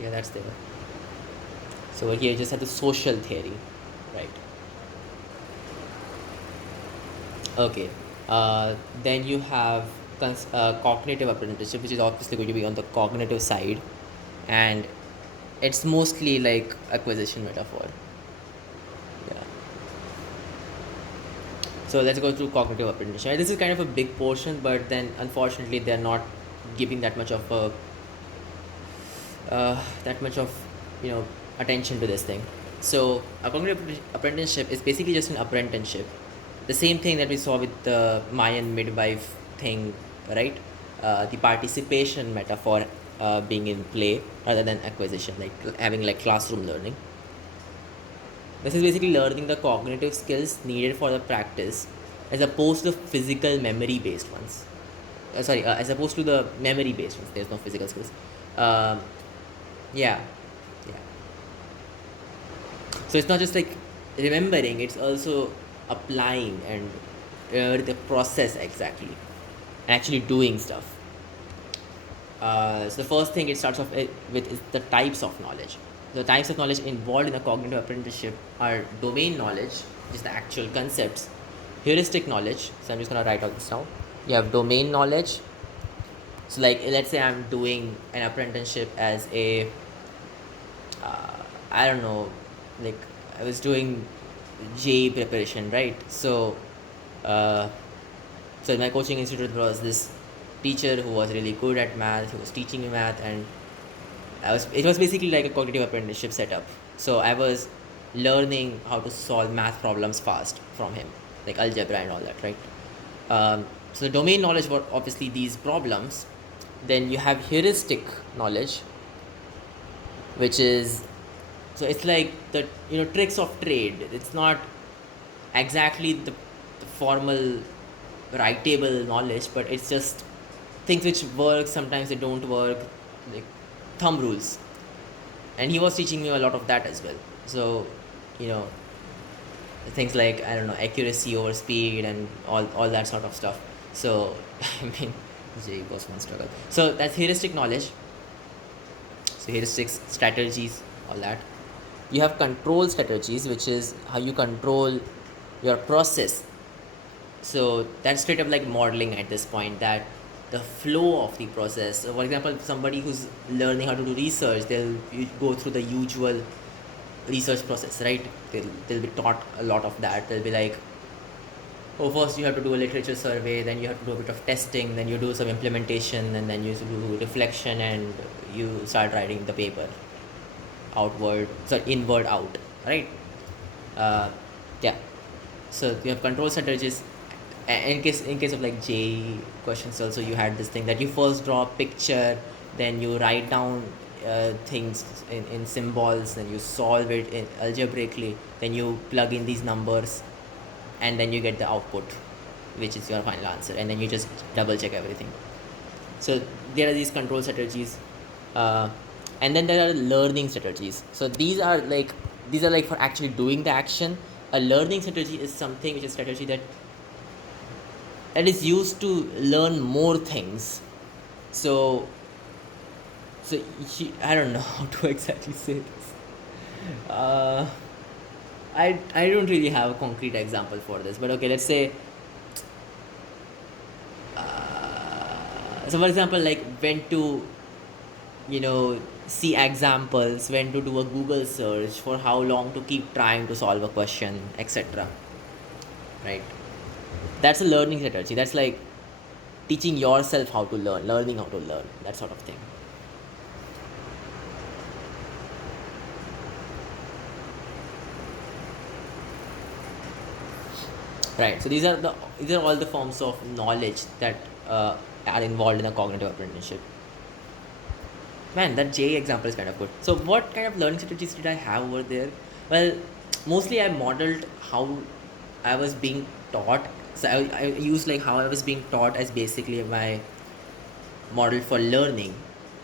Yeah, that's there. So over here you just have the social theory, right? Okay. Then you have cognitive apprenticeship, which is obviously going to be on the cognitive side, and it's mostly like acquisition metaphor. Yeah. So let's go through cognitive apprenticeship. This is kind of a big portion, but then unfortunately they're not giving that much of a that much of attention to this thing. So a cognitive apprenticeship is basically just an apprenticeship, the same thing that we saw with the Mayan midwife thing, right? The participation metaphor being in play rather than acquisition, like having like classroom learning. This is basically learning the cognitive skills needed for the practice as opposed to physical memory based ones. As opposed to the memory based ones. There's no physical skills. Yeah, yeah. So it's not just like remembering, it's also applying and the process exactly, and actually doing stuff. So the first thing it starts off with is the types of knowledge. The types of knowledge involved in a cognitive apprenticeship are domain knowledge, which is the actual concepts, heuristic knowledge. So I'm just gonna write all this down. You have domain knowledge. So like let's say I'm doing an apprenticeship as a I don't know, like I was doing JEE preparation, right? So in my coaching institute there was this teacher who was really good at math, who was teaching me math, and it was basically like a cognitive apprenticeship setup. So I was learning how to solve math problems fast from him, like algebra and all that, right? So the domain knowledge were obviously these problems. Then you have heuristic knowledge, which is, so it's like the tricks of trade. It's not exactly the formal writable knowledge, but it's just things which work, sometimes they don't work, like thumb rules. And he was teaching me a lot of that as well. So things like, I don't know, accuracy over speed and all that sort of stuff. So I mean, JEE was one struggle. So that's heuristic knowledge. So heuristics, strategies, all that. You have control strategies, which is how you control your process. So that's straight up like modeling at this point, that the flow of the process. So for example, somebody who's learning how to do research, they'll go through the usual research process, right? They'll be taught a lot of that. They'll be like, oh, first you have to do a literature survey, then you have to do a bit of testing, then you do some implementation, and then you do reflection, and you start writing the paper inward out, right? Yeah. So you have control strategies. In case of like JEE questions also, you had this thing that you first draw a picture, then you write down things in symbols, then you solve it algebraically, then you plug in these numbers, and then you get the output, which is your final answer, and then you just double check everything. So there are these control strategies, and then there are learning strategies. So these are like for actually doing the action. A learning strategy is something which is strategy that is used to learn more things. So So I don't know how to exactly say this. Uh, I don't really have a concrete example for this, but okay, let's say. So, for example, like when to, see examples, when to do a Google search, for how long to keep trying to solve a question, etc. Right? That's a learning strategy. That's like teaching yourself how to learn, learning how to learn, that sort of thing. Right. So these are all the forms of knowledge that are involved in a cognitive apprenticeship. Man, that J example is kind of good. So what kind of learning strategies did I have over there? Well, mostly I modeled how I was being taught. So I used like how I was being taught as basically my model for learning,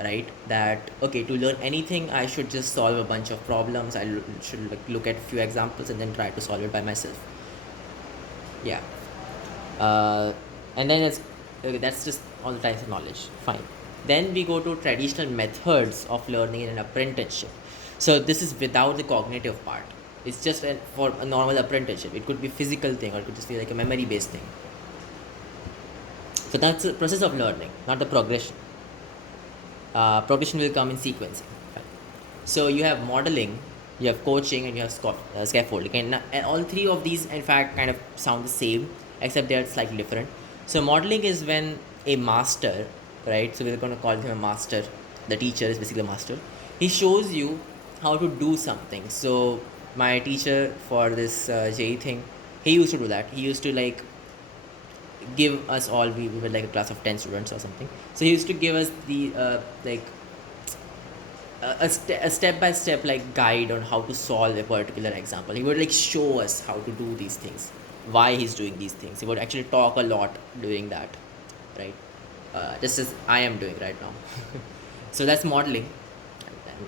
right? That okay, to learn anything I should just solve a bunch of problems. Should like look at a few examples and then try to solve it by myself. Yeah. uh, and then it's okay, that's just all the types of knowledge, fine. Then we go to traditional methods of learning in an apprenticeship. So this is without the cognitive part. It's just for a normal apprenticeship. It could be physical thing, or it could just be like a memory based thing. So that's the process of learning, not the progression. Progression will come in sequencing. Fine. So you have modeling, you have coaching, and you have scaffolding, and all three of these in fact kind of sound the same, except they are slightly different. So modeling is when a master, right, so we're going to call him a master, the teacher is basically a master, he shows you how to do something. So my teacher for this JE thing, he used to do that. He used to like give us all, we were like a class of 10 students or something, so he used to give us the like a step by step like guide on how to solve a particular example. He would like show us how to do these things, why he's doing these things. He would actually talk a lot doing that, right? Just as I am doing right now. So that's modeling.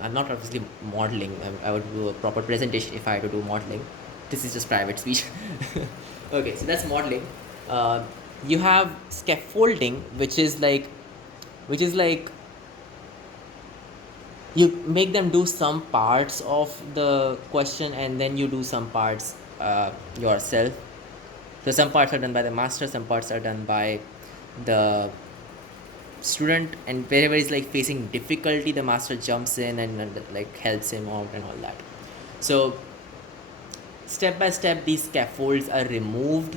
I'm not obviously modeling. I would do a proper presentation if I had to do modeling. This is just private speech. Okay, so that's modeling. uh, you have scaffolding, which is like you make them do some parts of the question and then you do some parts yourself. So some parts are done by the master, some parts are done by the student, and wherever he's like facing difficulty, the master jumps in and like helps him out and all that. So step by step these scaffolds are removed,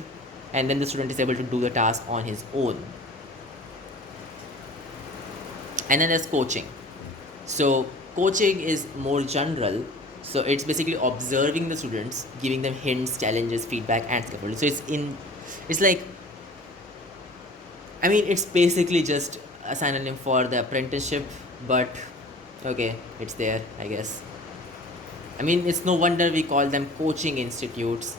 and then the student is able to do the task on his own. And then there's coaching. So coaching is more general. So it's basically observing the students, giving them hints, challenges, feedback, and scaffolding. So it's like, I mean, it's basically just a synonym for the apprenticeship, but okay, it's there, I guess. I mean, it's no wonder we call them coaching institutes,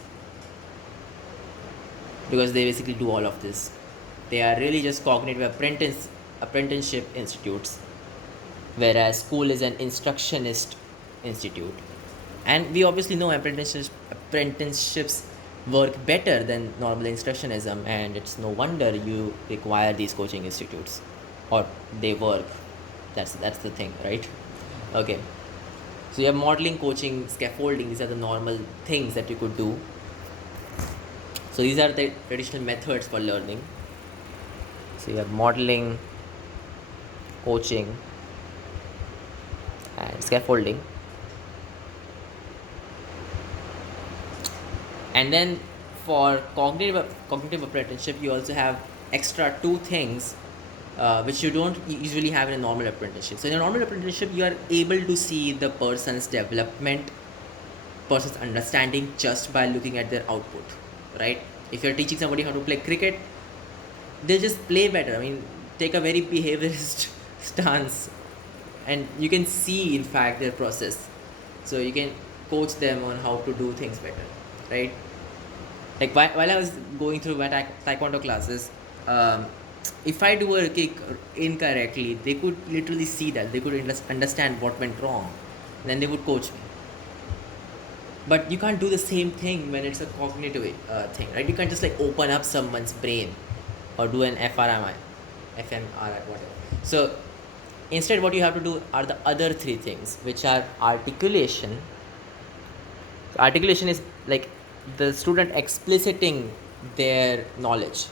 because they basically do all of this. They are really just cognitive apprenticeship institutes, whereas school is an instructionist institute. And we obviously know apprenticeships work better than normal instructionism, and it's no wonder you require these coaching institutes, or they work. That's the thing, right? Okay. So you have modeling, coaching, scaffolding. These are the normal things that you could do. So these are the traditional methods for learning. So you have modeling, coaching, and scaffolding. And then for cognitive apprenticeship, you also have extra two things which you don't usually have in a normal apprenticeship. So in a normal apprenticeship, you are able to see the person's development, person's understanding, just by looking at their output, right? If you're teaching somebody how to play cricket, they'll just play better. I mean, take a very behaviorist stance, and you can see in fact their process. So you can coach them on how to do things better, right? Like while I was going through my taekwondo classes, if I do a kick incorrectly, they could literally see that. They could understand what went wrong, and then they would coach me. But you can't do the same thing when it's a cognitive thing, right? You can't just like open up someone's brain or do an fMRI, whatever. So Instead, what you have to do are the other three things, which are articulation. Articulation is like the student expliciting their knowledge,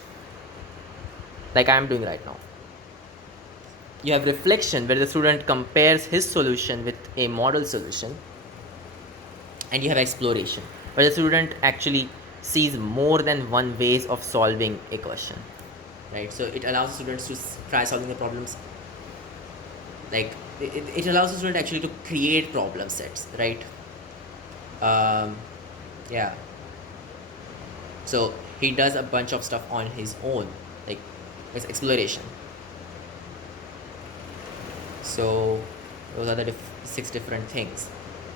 like I am doing right now. You have reflection, where the student compares his solution with a model solution. And you have exploration, where the student actually sees more than one ways of solving a question, right? So it allows students to try solving the problems, like it allows the student actually to create problem sets, right? um, yeah, so he does a bunch of stuff on his own, like it's exploration. So those are the 6 different things,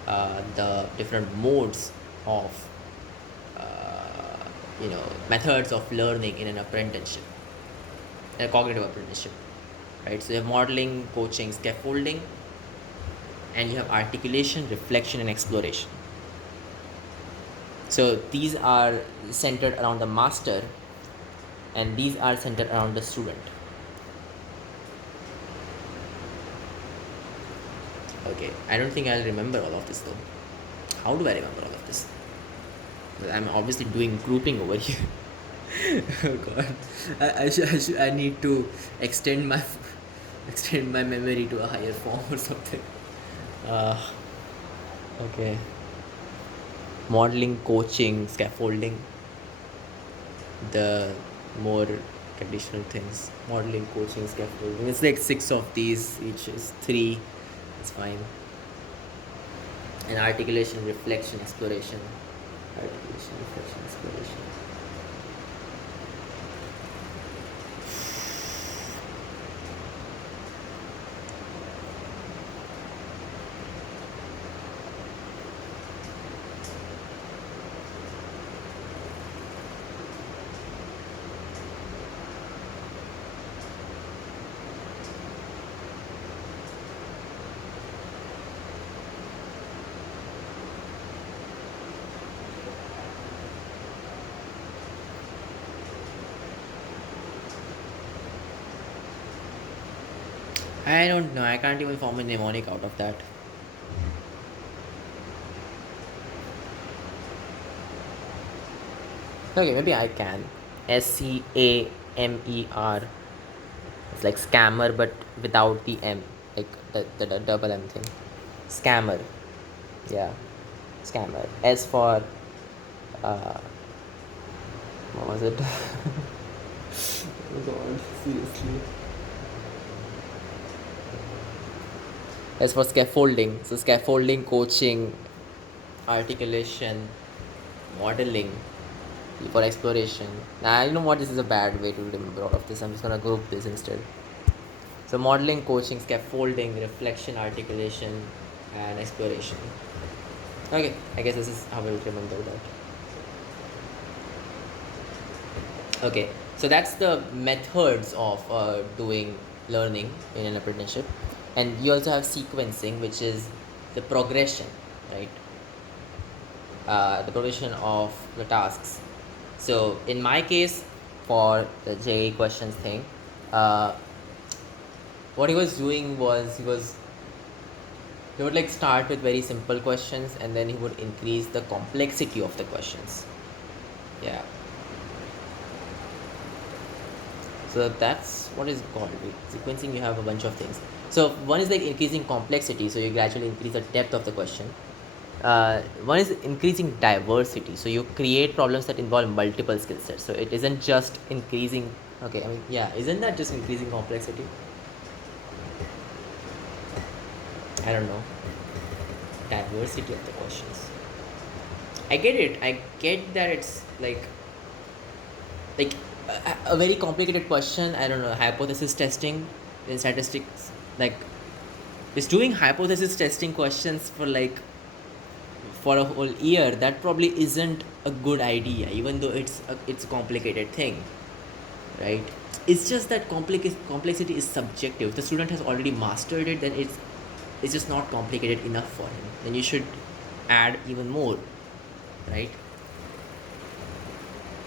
the different modes of methods of learning in an apprenticeship, in a cognitive apprenticeship, right? So you have modeling, coaching, scaffolding, and you have articulation, reflection, and exploration. So these are centered around the master, and these are centered around the student. Okay, I don't think I'll remember all of this though. How do I remember all of this? Well, I'm obviously doing grouping over here. Oh god, I need to extend my extend my memory to a higher form or something. Uh, okay. Modeling, coaching, scaffolding, the more conditional things. Modeling, coaching, scaffolding. It's like 6 of these, each is 3. It's fine. And articulation, reflection, exploration. Articulation, reflection, exploration. I don't know. I can't even form a mnemonic out of that. Okay, maybe I can. SCAMER. It's like scammer, but without the M, like the double M thing. Scammer. Yeah, scammer. S for what was it? Oh god, seriously. S for scaffolding. So scaffolding, coaching, articulation, modeling, for exploration. Now you know what, this is a bad way to remember all of this. I'm just gonna group this instead. So modeling, coaching, scaffolding, reflection, articulation, and exploration. Okay, I guess this is how I will remember that. Okay, so that's the methods of doing learning in an apprenticeship. And you also have sequencing, which is the progression, right? The progression of the tasks. So in my case, for the JA questions thing, what he was doing was he would like start with very simple questions, and then he would increase the complexity of the questions. Yeah. So that's what is called with sequencing. You have a bunch of things. So one is like increasing complexity, so you gradually increase the depth of the question. One is increasing diversity, so you create problems that involve multiple skill sets. So it isn't just increasing. Okay, I mean, yeah, isn't that just increasing complexity? I don't know. Diversity of the questions. I get it. I get that it's like a very complicated question. I don't know, hypothesis testing in statistics, like is doing hypothesis testing questions for a whole year, that probably isn't a good idea, even though it's a complicated thing, right? It's just that complexity is subjective. If the student has already mastered it, then it's just not complicated enough for him. Then you should add even more, right?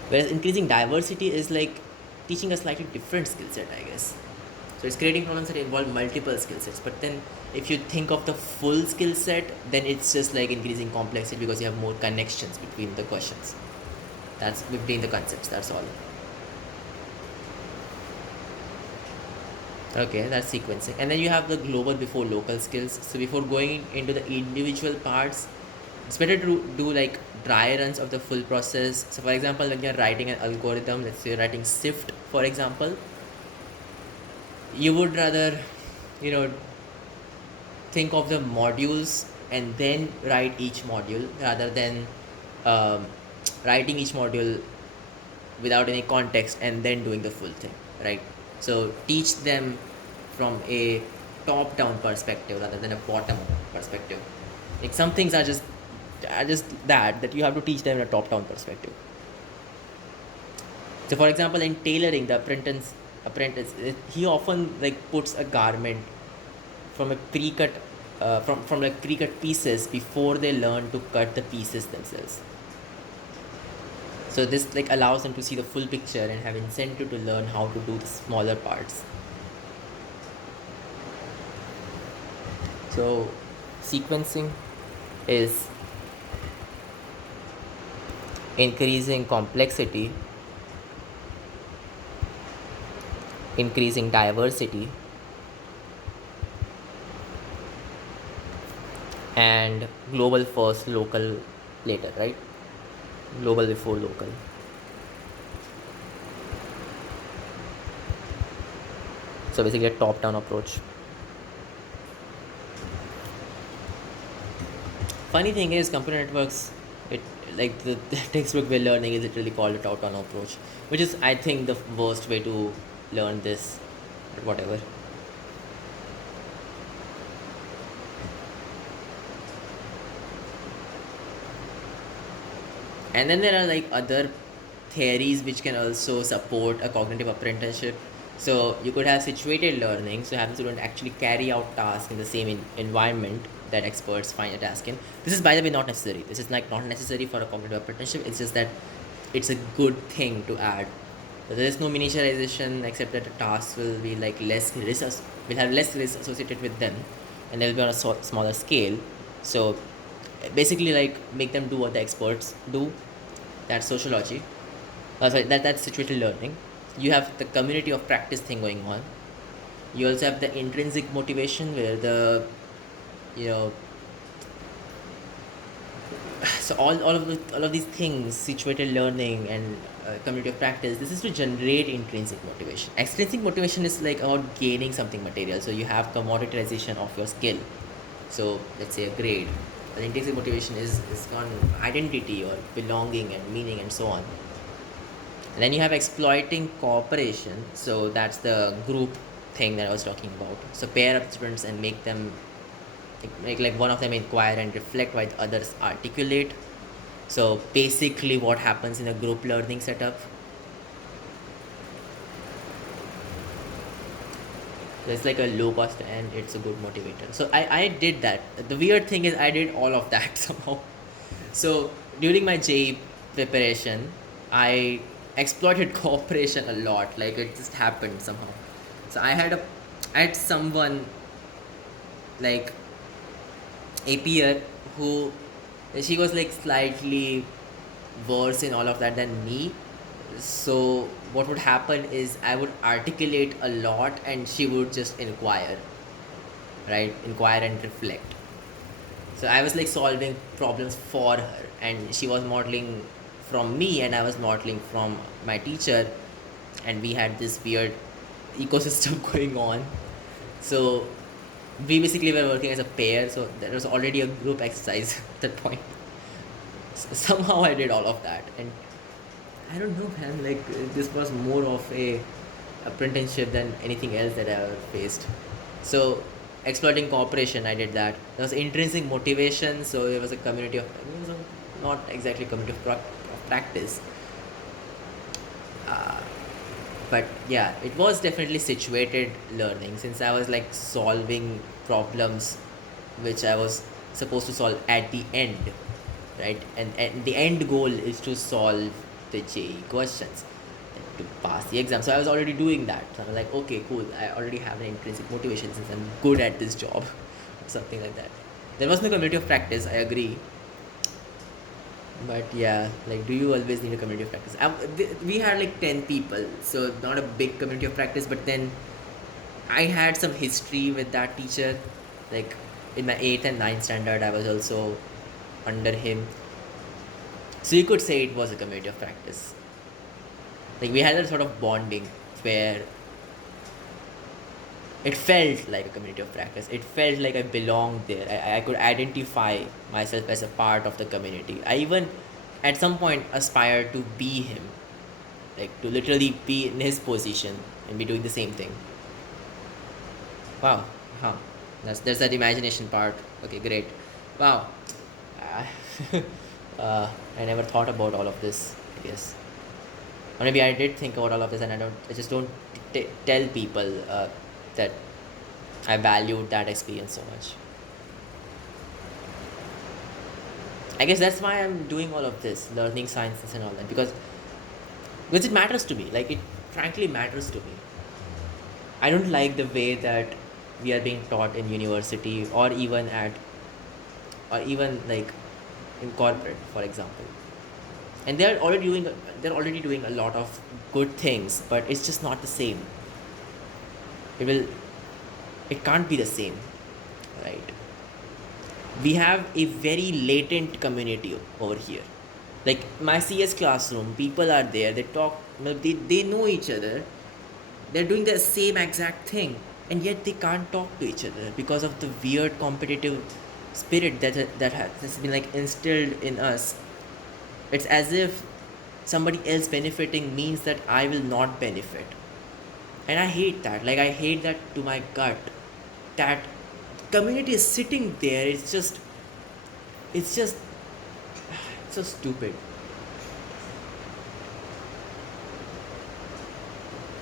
Whereas increasing diversity is like teaching a slightly different skill set, I guess. So it's creating problems that involve multiple skill sets. But then if you think of the full skill set, then it's just like increasing complexity because you have more connections between the questions. That's between the concepts, that's all. Okay, that's sequencing. And then you have the global before local skills. So before going into the individual parts, it's better to do like dry runs of the full process. So for example, when you're writing an algorithm, let's say you're writing SIFT, for example, you would rather, you know, think of the modules and then write each module rather than um, writing each module without any context and then doing the full thing, right? So teach them from a top down perspective rather than a bottom perspective. Like some things are just that you have to teach them in a top down perspective. So for example, in tailoring, the apprentice he often like puts a garment from a pre-cut from like pre-cut pieces before they learn to cut the pieces themselves. So this like allows them to see the full picture and have incentive to learn how to do the smaller parts. So sequencing is increasing complexity, increasing diversity, and global first, local later, right? Global before local. So basically a top down approach. Funny thing is, computer networks, it like the textbook we're learning is literally called a top down approach, which is I think the worst way to learn this, but whatever. And then there are like other theories which can also support a cognitive apprenticeship. So you could have situated learning, so having student actually carry out tasks in the same environment that experts find a task in. This is by the way not necessary. This is like not necessary for a cognitive apprenticeship. It's just that it's a good thing to add. So there is no miniaturization except that the tasks will be like will have less risk associated with them, and they'll be on a smaller scale. So basically like make them do what the experts do. That's sociology. Sorry, that's situated learning. You have the community of practice thing going on. You also have the intrinsic motivation where the you know so all of these things, situated learning and community of practice, this is to generate intrinsic motivation. Extrinsic motivation is like about gaining something material, so you have commoditization of your skill. So let's say a grade. The intrinsic motivation is on identity or belonging and meaning and so on. And then you have exploiting cooperation, so that's the group thing that I was talking about. So pair up students and make them like one of them inquire and reflect while the others articulate. So basically what happens in a group learning setup. So it's like a low cost and it's a good motivator. So I did that. The weird thing is I did all of that somehow. So during my JEE preparation, I exploited cooperation a lot. Like it just happened somehow. So I had someone like a peer who she was like slightly worse in all of that than me. So what would happen is I would articulate a lot and she would just inquire, right? Inquire and reflect. So I was like solving problems for her and she was modeling from me and I was modeling from my teacher, and we had this weird ecosystem going on. So we basically were working as a pair, so there was already a group exercise at that point. Somehow I did all of that, and I don't know, man. Like this was more of a apprenticeship than anything else that I ever faced. So exploiting cooperation, I did that. There was intrinsic motivation, so there was a community of not exactly community of practice, uh, but yeah, it was definitely situated learning since I was like solving problems which I was supposed to solve at the end, right? And the end goal is to solve the JEE questions. to pass the exam. So I was already doing that. So I was like, okay, cool. I already have an intrinsic motivation since I'm good at this job, something like that. There was no community of practice, I agree. But yeah, like, do you always need a community of practice? We had like 10 people, so not a big community of practice, but then I had some history with that teacher. Like, in my 8th and 9th standard, I was also under him. So you could say it was a community of practice. Like, we had a sort of bonding where it felt like a community of practice. It felt like I belonged there. I could identify myself as a part of the community. I even at some point aspired to be him, like to literally be in his position and be doing the same thing. Wow, huh? That's that imagination part. Okay, great. Wow, I never thought about all of this. I guess, or maybe I did think about all of this, and I just don't tell people that I valued that experience so much. I guess that's why I'm doing all of this, learning sciences and all that, because it matters to me. Like, it frankly matters to me. I don't like the way that we are being taught in university, or even like in corporate, for example. And they're already doing a lot of good things, but it's just not the same. It will it can't be the same, right? We have a very latent community over here. Like my CS classroom, people are there, they talk, they know each other, they're doing the same exact thing, and yet they can't talk to each other because of the weird competitive spirit that has been like instilled in us. It's as if somebody else benefiting means that I will not benefit. And I hate that. Like, I hate that to my gut. That community is sitting there. It's just so stupid.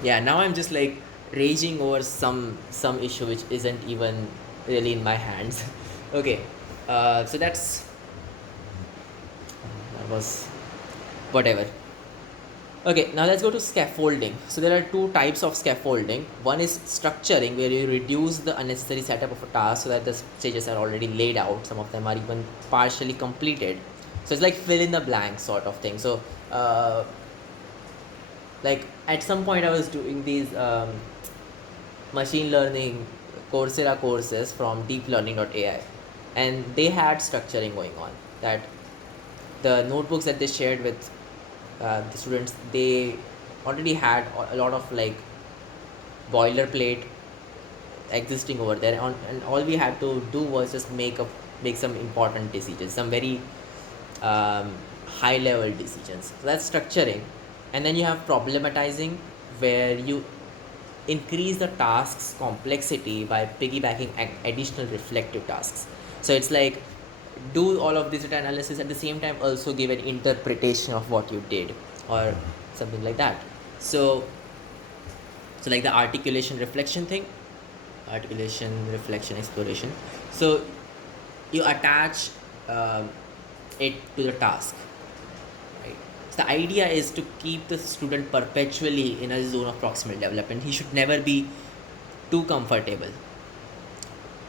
Yeah, now I'm just like raging over some issue which isn't even really in my hands. Okay, so that was whatever. Okay, now let's go to scaffolding. So there are two types of scaffolding. One is structuring, where you reduce the unnecessary setup of a task so that the stages are already laid out. Some of them are even partially completed. So it's like fill in the blank sort of thing. So, like at some point, I was doing these machine learning Coursera courses from deeplearning.ai, and they had structuring going on. That the notebooks that they shared with the students, they already had a lot of like boilerplate existing over there, and all we had to do was just make some important decisions, some very um, high level decisions. So that's structuring. And then you have problematizing, where you increase the task's complexity by piggybacking additional reflective tasks. So it's like do all of this data analysis at the same time, also give an interpretation of what you did, or something like that. So like the articulation reflection thing, articulation reflection exploration. So you attach it to the task, right? So the idea is to keep the student perpetually in a zone of proximal development. He should never be too comfortable,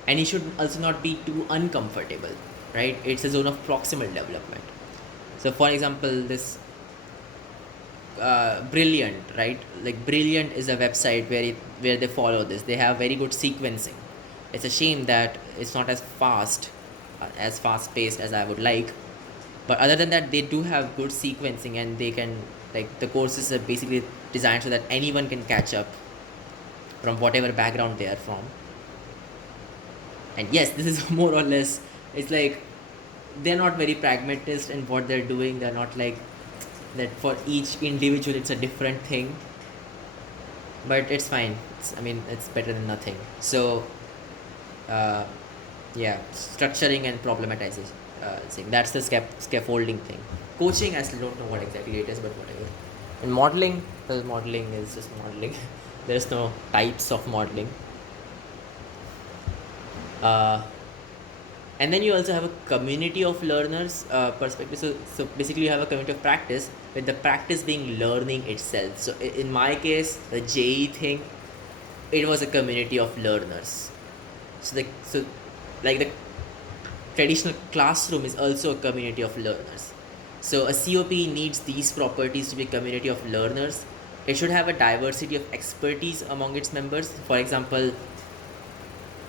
and he should also not be too uncomfortable, right? It's a zone of proximal development. So for example, this Brilliant, right? Like Brilliant is a website where they follow this. They have very good sequencing. It's a shame that it's not as fast paced as I would like. But other than that, they do have good sequencing, and they can, like, the courses are basically designed so that anyone can catch up from whatever background they are from. And yes, this is more or less, it's like they're not very pragmatist in what they're doing. They're not like that for each individual it's a different thing, but it's fine. I mean, it's better than nothing. So uh, yeah, structuring and problematizing, thing, that's the scaffolding thing. Coaching, I still don't know what exactly it is, but whatever. And modeling, well, modeling is just modeling. There's no types of modeling. uh, And then you also have a community of learners perspective. So basically you have a community of practice, with the practice being learning itself. So in my case, the JE thing, it was a community of learners. So like the traditional classroom is also a community of learners. So a COP needs these properties to be a community of learners. It should have a diversity of expertise among its members. For example,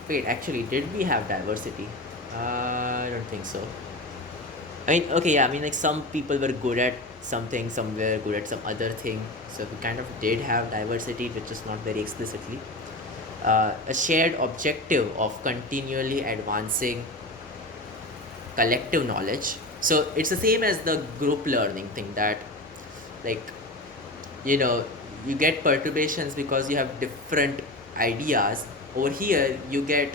wait, actually, did we have diversity? I don't think so. I mean, okay, yeah, I mean, like some people were good at something, some were good at some other thing. So we kind of did have diversity, but just not very explicitly. A shared objective of continually advancing collective knowledge. So it's the same as the group learning thing, that, like, you know, you get perturbations because you have different ideas. Over here, you get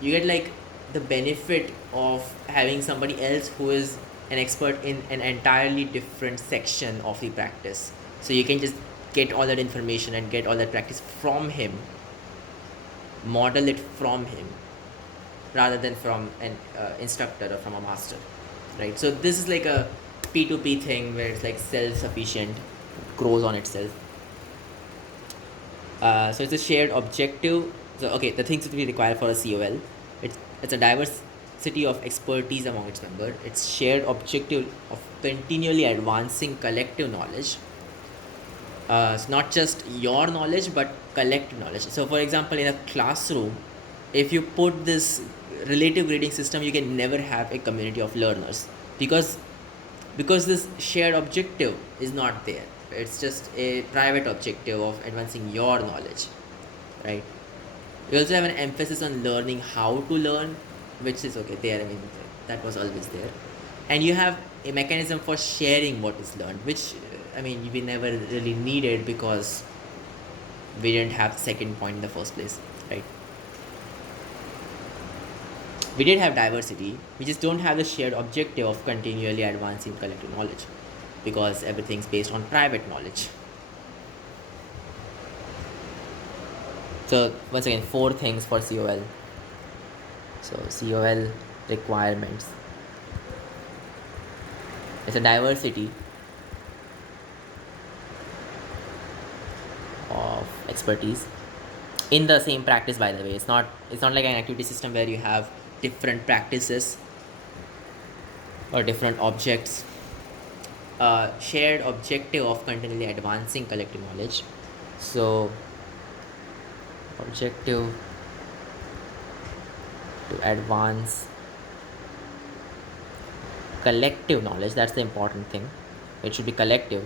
like the benefit of having somebody else who is an expert in an entirely different section of the practice. So you can just get all that information and get all that practice from him, model it from him, rather than from an instructor or from a master, right? So this is like a P2P thing where it's like self-sufficient, grows on itself. So it's a shared objective. So okay, the things that we require for a COL, it's a diversity of expertise among its members. It's shared objective of continually advancing collective knowledge. It's not just your knowledge but collective knowledge. So for example, in a classroom, if you put this relative grading system, you can never have a community of learners, because this shared objective is not there. It's just a private objective of advancing your knowledge, right? We also have an emphasis on learning how to learn, which is okay there. I mean, that was always there. And you have a mechanism for sharing what is learned, which I mean, we never really needed because we didn't have the second point in the first place, right? We did have diversity, we just don't have the shared objective of continually advancing collective knowledge, because everything's based on private knowledge. So once again, 4 things for COL. So COL requirements. It's a diversity of expertise in the same practice, by the way. It's not like an activity system where you have different practices or different objects. Shared objective of continually advancing collective knowledge. So objective to advance collective knowledge, that's the important thing. It should be collective.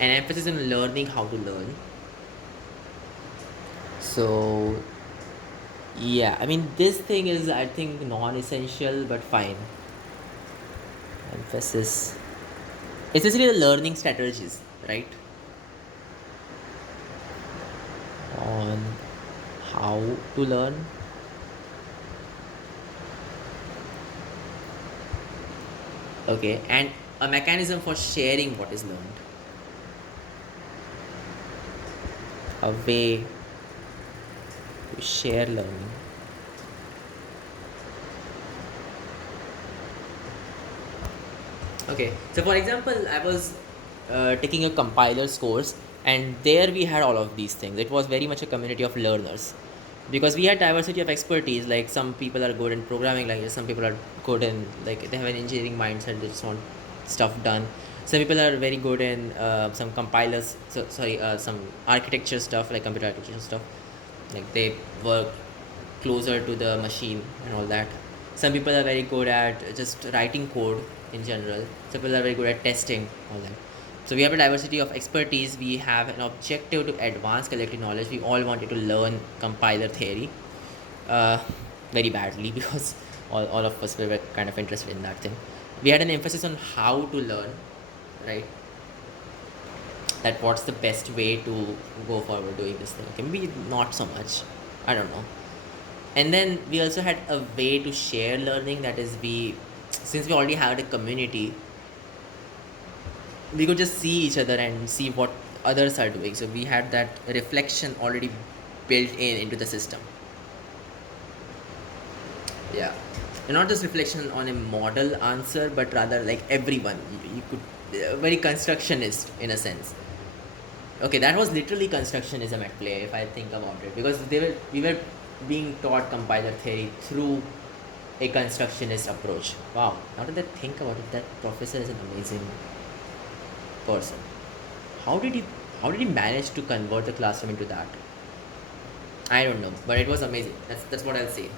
An emphasis on learning how to learn. So yeah, I mean, this thing is, I think, non-essential, but fine. Emphasis, essentially the learning strategies, right, on how to learn. Okay, and a mechanism for sharing what is learned, a way to share learning. Okay, so for example, I was taking a compiler's course, and there we had all of these things. It was very much a community of learners, because we had diversity of expertise. Like, some people are good in programming languages, some people are good in, like, they have an engineering mindset, they just want stuff done. Some people are very good in some compilers, some architecture stuff, like computer architecture stuff, like they work closer to the machine and all that. Some people are very good at just writing code in general. Some people are very good at testing, all that. So we have a diversity of expertise. We have an objective to advance collective knowledge. We all wanted to learn compiler theory very badly because all of us were kind of interested in that thing. We had an emphasis on how to learn, right? That what's the best way to go forward doing this thing. Okay, maybe not so much, I don't know. And then we also had a way to share learning, that is, since we already had a community, we could just see each other and see what others are doing. So we had that reflection already built in into the system. Yeah, and not just reflection on a model answer, but rather like everyone. You could very constructionist in a sense. Okay, that was literally constructionism at play if I think about it, because we were being taught compiler theory through a constructionist approach. Wow, now that I think about it, that professor is an amazing person. How did he how did he manage to convert the classroom into that? I don't know, but it was amazing. That's what I'll say.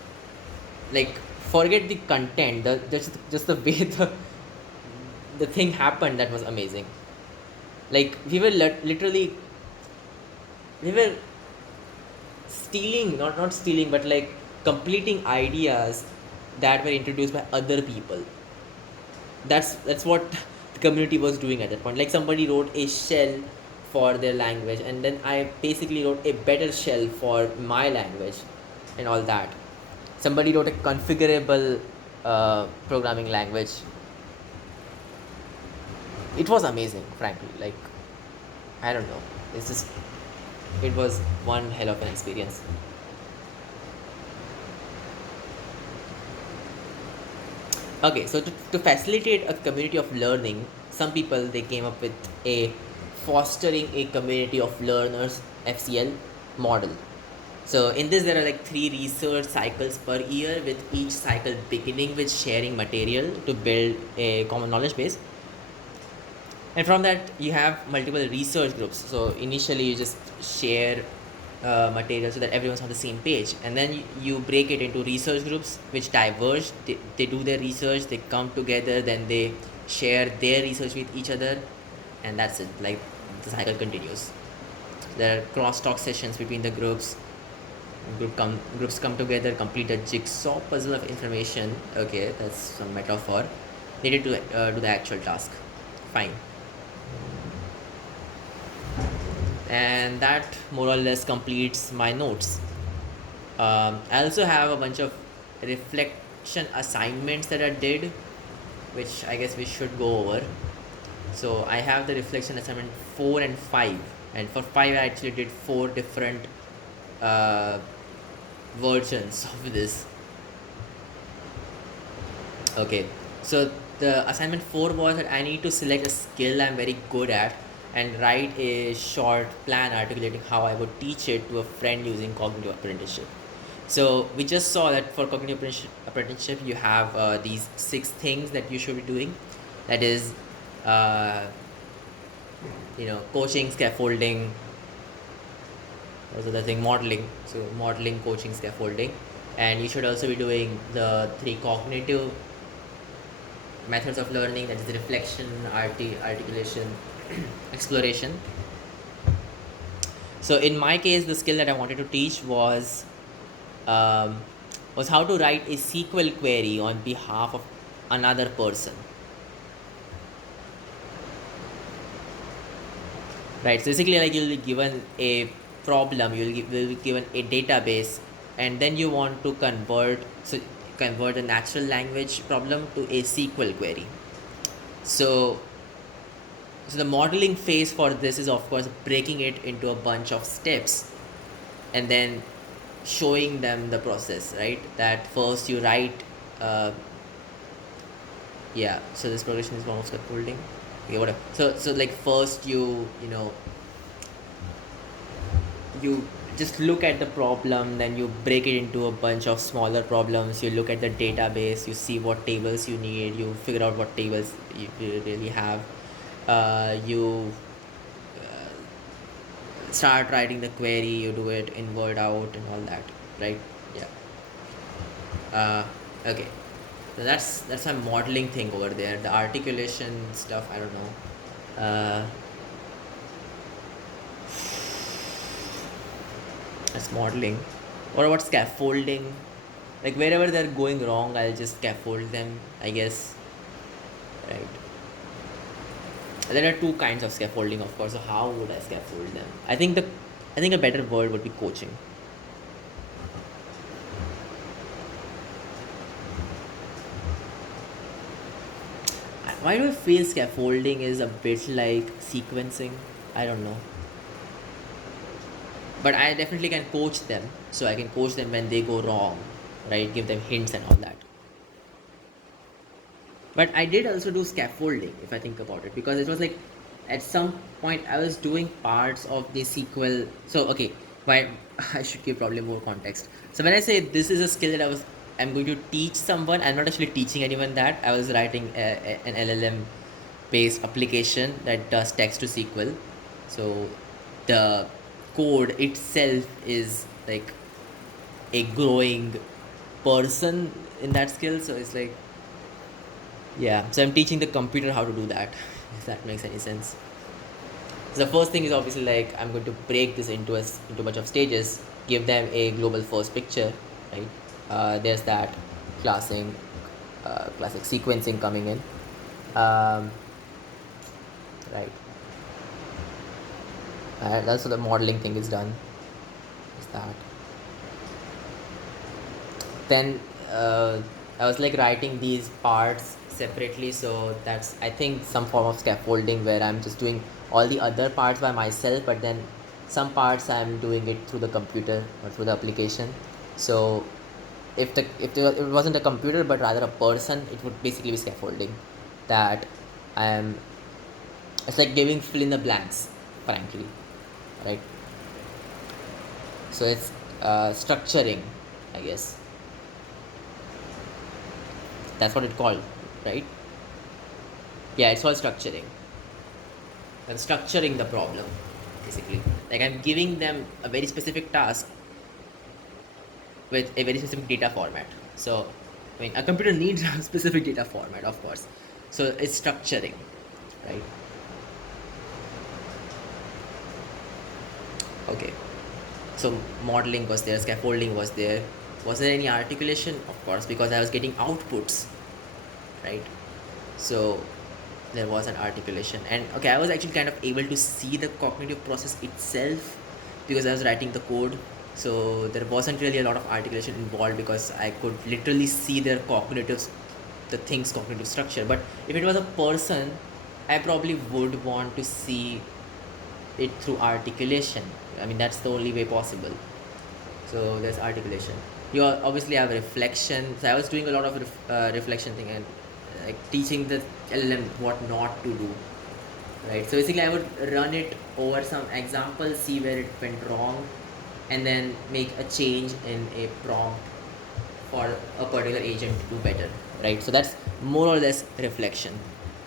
Like, forget the content, the just the way the thing happened, that was amazing. Like, we were literally we were stealing, not stealing, but like completing ideas that were introduced by other people. That's what the community was doing at that point. Like, somebody wrote a shell for their language, and then I basically wrote a better shell for my language and all that. Somebody wrote a configurable programming language. It was amazing, frankly. Like, I don't know, it's just, it was one hell of an experience. Okay, so to facilitate a community of learning, some people, they came up with a fostering a community of learners FCL model. So in this, there are like 3 research cycles per year, with each cycle beginning with sharing material to build a common knowledge base. And from that, you have multiple research groups. So initially, you just share material so that everyone's on the same page, and then you break it into research groups which diverge. They do their research, they come together, then they share their research with each other, and that's it. Like, the cycle continues. There are cross-talk sessions between the groups. Groups come together, complete a jigsaw puzzle of information. Okay, that's some metaphor needed to do the actual task. Fine. And that more or less completes my notes. I also have a bunch of reflection assignments that I did, which I guess we should go over. So I have the reflection assignment 4 and 5, and for 5 I actually did 4 different uh, versions of this. Okay, so the assignment 4 was that I need to select a skill I'm very good at and write a short plan articulating how I would teach it to a friend using cognitive apprenticeship. So we just saw that for cognitive apprenticeship, you have these 6 things that you should be doing. That is, uh, coaching, scaffolding, those are the thing, modeling. So modeling, coaching, scaffolding, and you should also be doing the 3 cognitive methods of learning, that is reflection, articulation, exploration. So in my case, the skill that I wanted to teach um, was how to write a SQL query on behalf of another person. Right, so basically, like, you'll be given a problem, will be given a database, and then you want to convert a natural language problem to a SQL query. So the modeling phase for this is, of course, breaking it into a bunch of steps and then showing them the process, right? That first you write, yeah. So this progression is almost scaffolding. Okay, whatever. So like, first you just look at the problem, then you break it into a bunch of smaller problems. You look at the database, you see what tables you need, you figure out what tables you really have. You start writing the query, you do it in word out and all that, right? Yeah. Okay, so that's a modeling thing over there. The articulation stuff, I don't know. That's modeling. What about scaffolding? Like, wherever they're going wrong, I'll just scaffold them, I guess, right? There are 2 kinds of scaffolding, of course. So how would I scaffold them? I think a better word would be coaching. Why do I feel scaffolding is a bit like sequencing? I don't know, but I definitely can coach them. So I can coach them when they go wrong, right? Give them hints and all that. But I did also do scaffolding, if I think about it, because it was like at some point I was doing parts of the sequel. So okay, why I should give probably more context. So when I say this is a skill that I'm going to teach someone, I'm not actually teaching anyone that. I was writing an LLM based application that does text to SQL. So the code itself is like a growing person in that skill. So it's like, yeah, so I'm teaching the computer how to do that, if that makes any sense. So the first thing is obviously like I'm going to break this into a bunch of stages, give them a global first picture, right? There's that classing, classic sequencing coming in, um, right? And also the modeling thing is done. Is that? Then I was like writing these parts separately, so that's I think some form of scaffolding where I'm just doing all the other parts by myself, but then some parts I'm doing it through the computer or through the application. So if it wasn't a computer but rather a person, it would basically be scaffolding. That I am, it's like giving fill in the blanks, frankly, right? So it's structuring, I guess. That's what it's called, right? Yeah, it's called structuring. I'm structuring the problem, basically. Like I'm giving them a very specific task with a very specific data format. So, I mean, a computer needs a specific data format, of course. So it's structuring, right? Okay. So modeling was there, scaffolding was there. Was there any articulation? Of course, because I was getting outputs, right? So there was an articulation, and okay, I was actually kind of able to see the cognitive process itself because I was writing the code. So there wasn't really a lot of articulation involved because I could literally see their cognitive, the thing's cognitive structure. But if it was a person, I probably would want to see it through articulation. I mean, that's the only way possible. So there's articulation. You obviously have reflection. So I was doing a lot of reflection thing and like teaching the LLM what not to do, right? So basically, I would run it over some examples, see where it went wrong, and then make a change in a prompt for a particular agent to do better, right? So that's more or less reflection.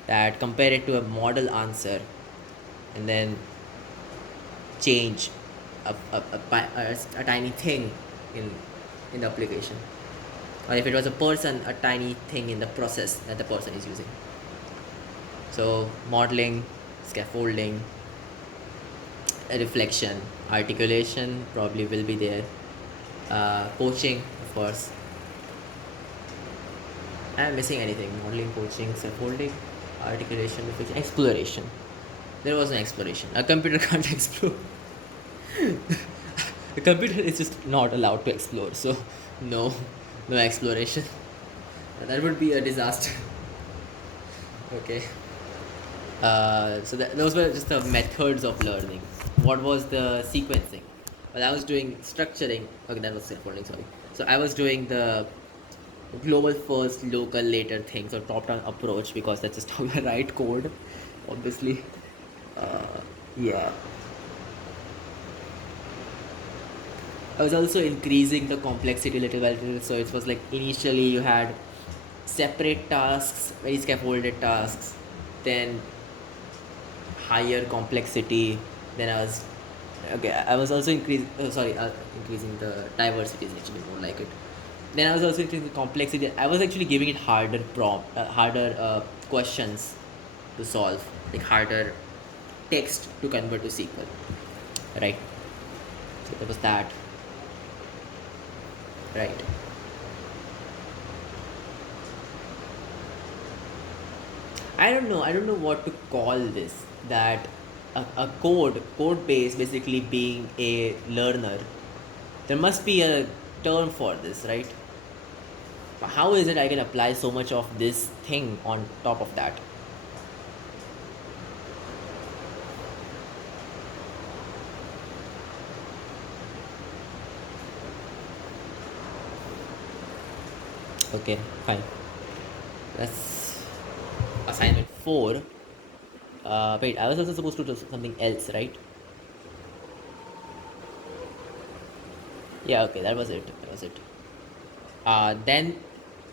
That compare it to a model answer, and then change a tiny thing in in the application, or if it was a person, a tiny thing in the process that the person is using. So modeling, scaffolding, a reflection, articulation probably will be there, coaching, of course. I'm missing anything? Modeling, coaching, scaffolding, articulation, reflection, exploration. There was an exploration. A computer can't explore. A computer is just not allowed to explore. So no, no exploration. That would be a disaster. Okay. So those were just the methods of learning. What was the sequencing? Well, I was doing structuring. Okay, that was scaffolding. Sorry. So I was doing the global first, local later thing. So top-down approach because that's just how you write code, obviously. Yeah. I was also increasing the complexity little by little. So it was like initially you had separate tasks, very scaffolded tasks, then higher complexity. Then I was okay. I was also increasing the diversity is actually more like it. Then I was also increasing the complexity. I was actually giving it harder questions to solve, like harder text to convert to SQL, right? So there was that, right? I don't know. I don't know what to call this. That a code base basically being a learner. There must be a term for this, right? How is it I can apply so much of this thing on top of that? Okay, fine. That's assignment 4. Wait, I was also supposed to do something else, right? Yeah, okay, that was it. That was it. Then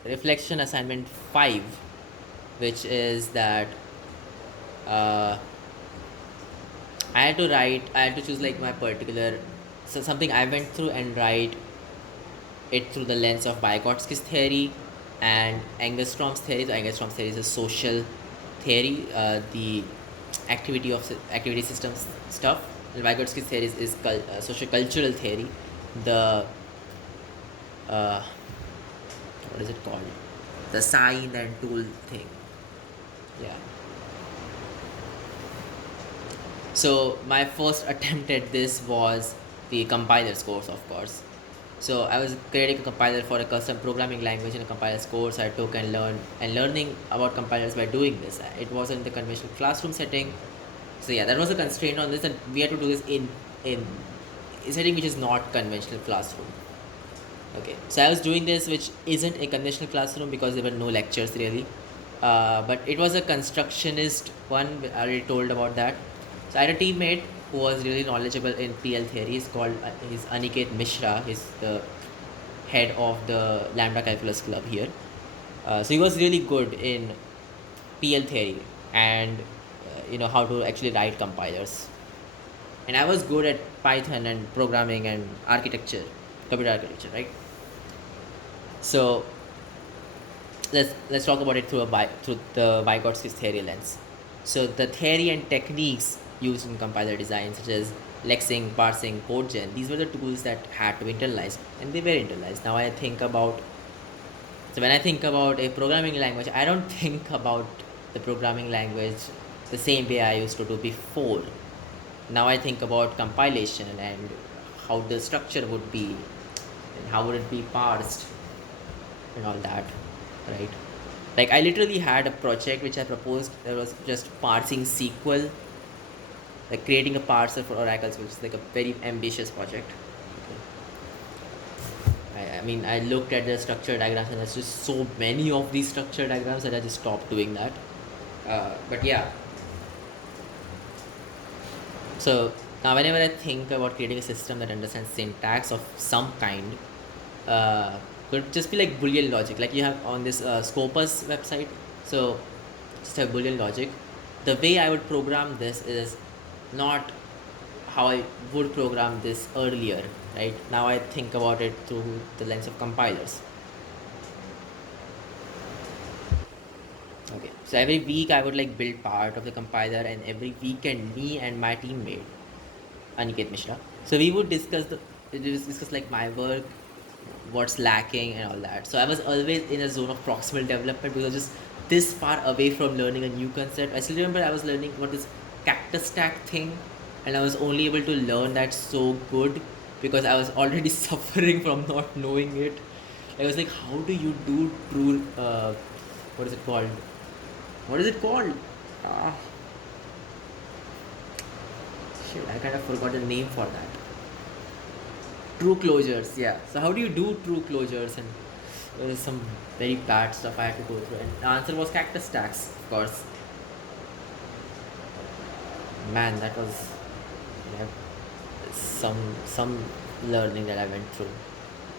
reflection assignment 5, which is that uh, I had to choose like my particular, so something I went through and write it through the lens of Vygotsky's theory and Engelstrom's theory. So Engelstrom's theory is a social theory, the activity systems stuff. And Vygotsky's theory is social cultural theory. The uh, what is it called? The sign and tool thing. Yeah. So my first attempt at this was the compilers course, of course. So I was creating a compiler for a custom programming language in a compilers course I took and learning about compilers by doing this. It wasn't in the conventional classroom setting. So yeah, that was a constraint on this, and we had to do this in a setting which is not conventional classroom. Okay, so I was doing this, which isn't a conventional classroom because there were no lectures really, but it was a constructionist one. I already told about that. So I had a teammate who was really knowledgeable in PL theory. He's Aniket Mishra. He's the head of the Lambda Calculus Club here. So he was really good in PL theory and how to actually write compilers. And I was good at Python and programming and architecture, computer architecture, right? So let's talk about it through the Vygotsky's theory lens. So the theory and techniques used in compiler design, such as lexing, parsing, codegen, these were the tools that had to be internalized, and they were internalized. Now when I think about a programming language, I don't think about the programming language the same way I used to do before. Now I think about compilation and how the structure would be and how would it be parsed and all that, right? Like I literally had a project which I proposed that was just parsing SQL, like creating a parser for oracles, which is like a very ambitious project. I mean, I looked at the structure diagrams and there's just so many of these structure diagrams that I just stopped doing that. But yeah, so now whenever I think about creating a system that understands syntax of some kind, uh, could just be like Boolean logic, like you have on this Scopus website. So just have Boolean logic. The way I would program this is not how I would program this earlier, right? Now I think about it through the lens of compilers. Okay, so every week I would like build part of the compiler, and every weekend me and my teammate Aniket Mishra. So we would discuss like my work, what's lacking, and all that. So I was always in a zone of proximal development because just this far away from learning a new concept. I still remember I was learning what this cactus stack thing, and I was only able to learn that so good because I was already suffering from not knowing it. I was like, how do you do true? What is it called? What is it called? Ah, shit! I kind of forgot the name for that. True closures, yeah. So how do you do true closures? And there was some very bad stuff I had to go through. And the answer was cactus stacks, of course. Man, that was, yeah, some learning that I went through.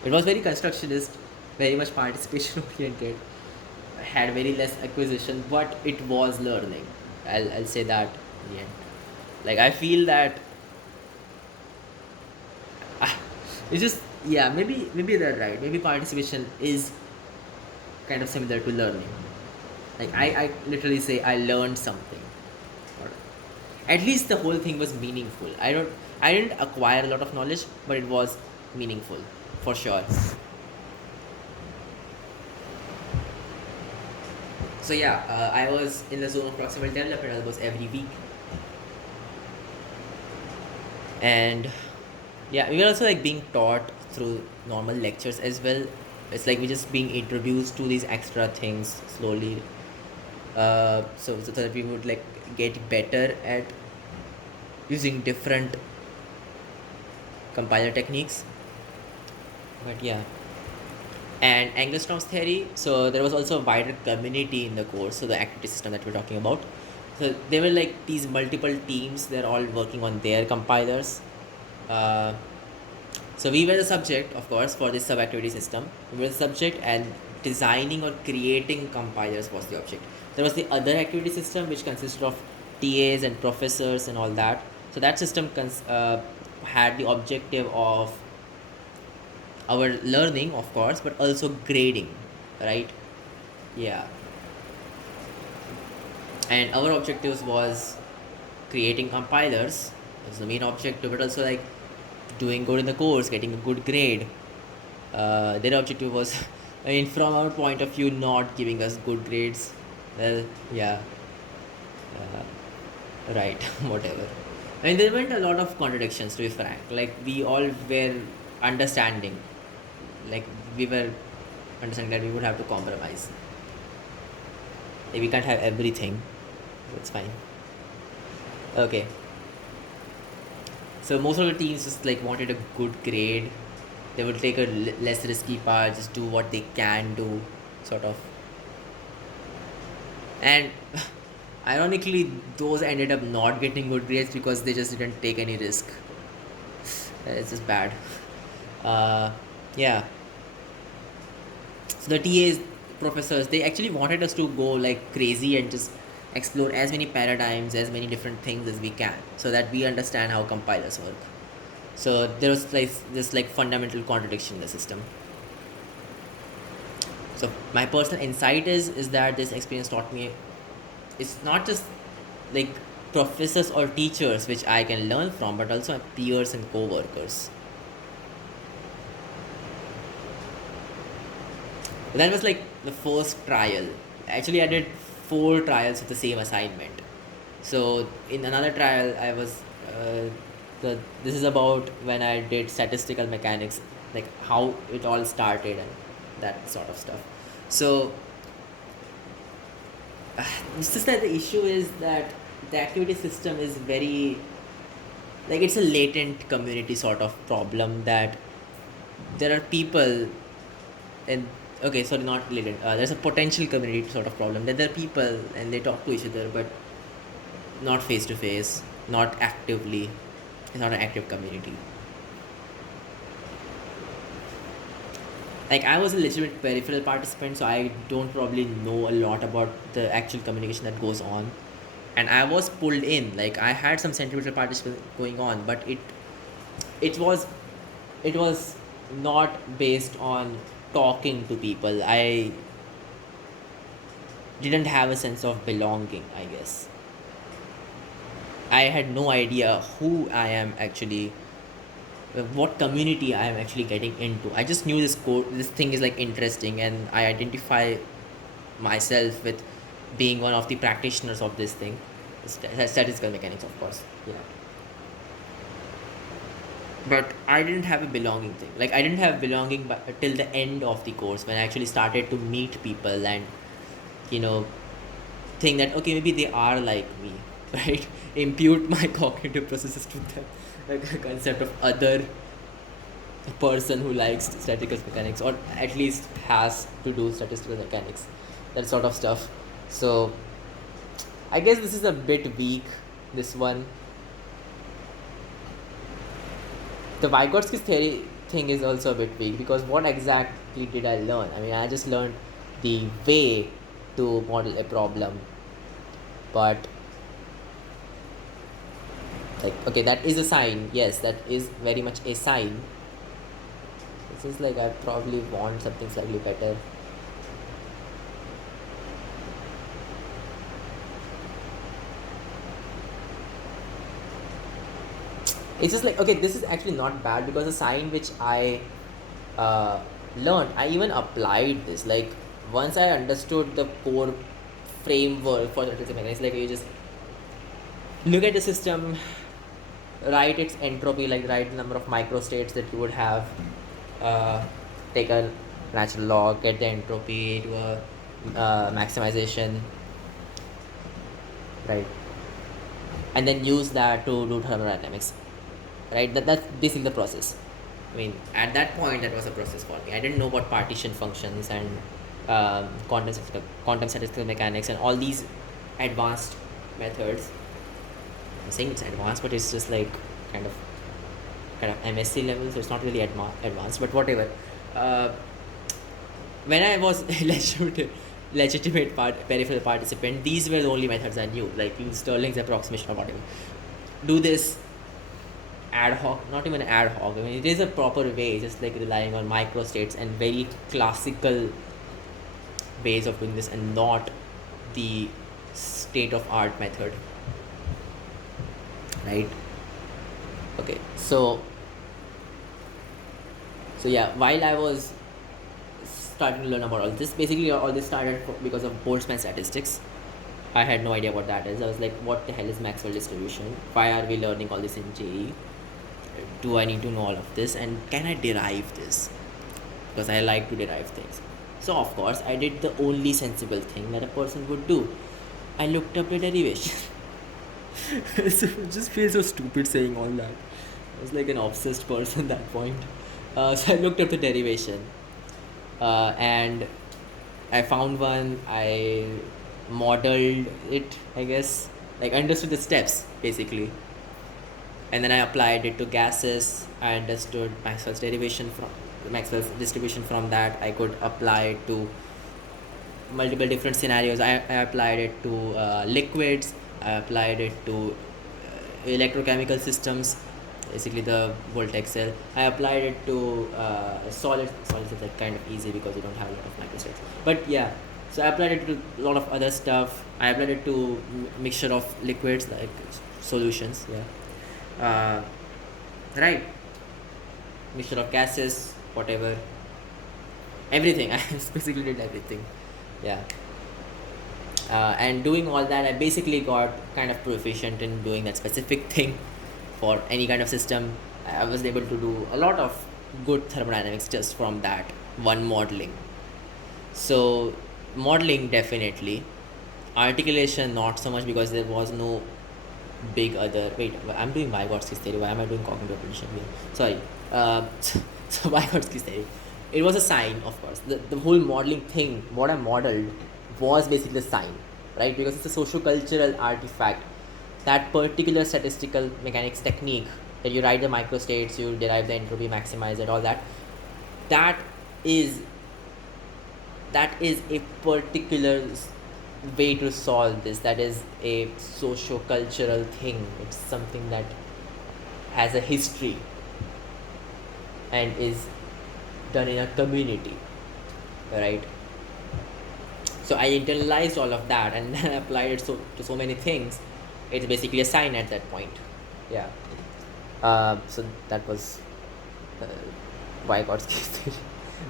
It was very constructionist, very much participation oriented. Had very less acquisition, but it was learning. I'll say that in the end. Like I feel that it's just, yeah, maybe they're right. Maybe participation is kind of similar to learning. Like I literally say I learned something. Or at least the whole thing was meaningful. I didn't acquire a lot of knowledge, but it was meaningful for sure. So yeah, I was in the zone of proximal development almost every week, and yeah, we were also like being taught through normal lectures as well. It's like we're just being introduced to these extra things slowly, so that we would like get better at using different compiler techniques. But yeah, and Engelstrom's theory. So there was also a wider community in the course. So the activity system that we're talking about. So they were like these multiple teams. They're all working on their compilers. Uh, so we were the subject, of course, for this sub-activity system. We were the subject, and designing or creating compilers was the object. There was the other activity system, which consisted of TAs and professors and all that. So that system had the objective of our learning, of course, but also grading, right? Yeah. And our objectives was creating compilers was the main objective, but also like doing good in the course, getting a good grade. Their objective was, I mean, from our point of view, not giving us good grades. Well, yeah, right, whatever. I mean, there weren't a lot of contradictions, to be frank. Like, we all were understanding. Like, we were understanding that we would have to compromise. Like, we can't have everything. It's fine. Okay. So most of the teams just like wanted a good grade. They would take a less risky part, just do what they can do, sort of. And ironically, those ended up not getting good grades because they just didn't take any risk. It's just bad. Uh, yeah. So the TAs, professors, they actually wanted us to go like crazy and just explore as many paradigms, as many different things as we can, so that we understand how compilers work. So there was like this like fundamental contradiction in the system. So my personal insight is that this experience taught me it's not just like professors or teachers which I can learn from, but also my peers and co-workers. That was like the first trial. Actually, I did 4 trials with the same assignment. So in another trial, I was this is about when I did statistical mechanics, like how it all started and that sort of stuff. So it's just that the issue is that the activity system is very like it's a latent community sort of problem, that there are people and okay, sorry, not latent, there's a potential community sort of problem, that there are people and they talk to each other but not face to face, not actively. It's not an active community. Like I was a legitimate peripheral participant, so I don't probably know a lot about the actual communication that goes on. And I was pulled in. Like I had some sentimental participation going on, but it was not based on talking to people. I didn't have a sense of belonging, I guess. I had no idea who I am actually, what community I am actually getting into. I just knew this thing is like interesting, and I identify myself with being one of the practitioners of this thing. Statistical mechanics, of course. Yeah. But I didn't have a belonging thing. Like I didn't have belonging till the end of the course, when I actually started to meet people and you know think that okay, maybe they are like me, right? Impute my cognitive processes to them, like a concept of other person who likes statistical mechanics, or at least has to do statistical mechanics, that sort of stuff. So I guess this is a bit weak, this one. The Vygotsky theory thing is also a bit weak, because what exactly did I learn? I mean, I just learned the way to model a problem, but like okay, that is a sign. Yes, that is very much a sign. This is like I probably want something slightly better. It's just like okay, this is actually not bad, because the sign which I uh, learned, I even applied this. Like once I understood the core framework for statistical mechanics, like you just look at the system, write its entropy, like write the number of microstates that you would have, uh, take a natural log, get the entropy, do a maximization, right, and then use that to do thermodynamics, right? That's basically the process. I mean, at that point, that was a process for me. I didn't know about partition functions and quantum statistical mechanics and all these advanced methods. I'm saying it's advanced, but it's just like kind of MSc level, so it's not really advanced, but whatever. Uh, when I was legitimate peripheral participant, these were the only methods I knew, like use Stirling's approximation or whatever. Do this ad hoc, not even ad hoc. I mean, it is a proper way, just like relying on microstates and very classical ways of doing this, and not the state of art method, right? Okay, so yeah, while I was starting to learn about all this, basically all this started because of Boltzmann statistics. I had no idea what that is. I was like, what the hell is Maxwell distribution? Why are we learning all this in JE? Do I need to know all of this? And can I derive this? Because I like to derive things. So, of course, I did the only sensible thing that a person would do. I looked up the derivation. It just feels so stupid saying all that. I was like an obsessed person at that point. So I looked up the derivation. And I found one. I modeled it, I guess. Like, understood the steps, basically. And then I applied it to gases. I understood Maxwell's derivation from Maxwell's distribution. From that, I could apply it to multiple different scenarios. I applied it to liquids. I applied it to electrochemical systems, basically the Voltaic cell. I applied it to solids. Solids is like kind of easy because you don't have a lot of microstates. But yeah, so I applied it to a lot of other stuff. I applied it to mixture of liquids, like solutions. Yeah. Right. Mixture of gases, whatever. Everything. I basically did everything. Yeah. And doing all that, I basically got kind of proficient in doing that specific thing for any kind of system. I was able to do a lot of good thermodynamics just from that one modeling. So, modeling definitely. Articulation, not so much, because there was no big other. Wait, I'm doing Vygotsky's theory. Why am I doing cognitive prediction here? Sorry. So Vygotsky's theory. It was a sign, of course. The whole modeling thing, what I modeled, was basically a sign, right? Because it's a socio-cultural artifact. That particular statistical mechanics technique that you write the microstates, you derive the entropy, maximize it, all that. That is a particular way to solve this. That is a socio-cultural thing. It's something that has a history and is done in a community, right? So I internalized all of that and then applied it to so many things. It's basically a sign at that point. Yeah. So that was Vygotsky's theory.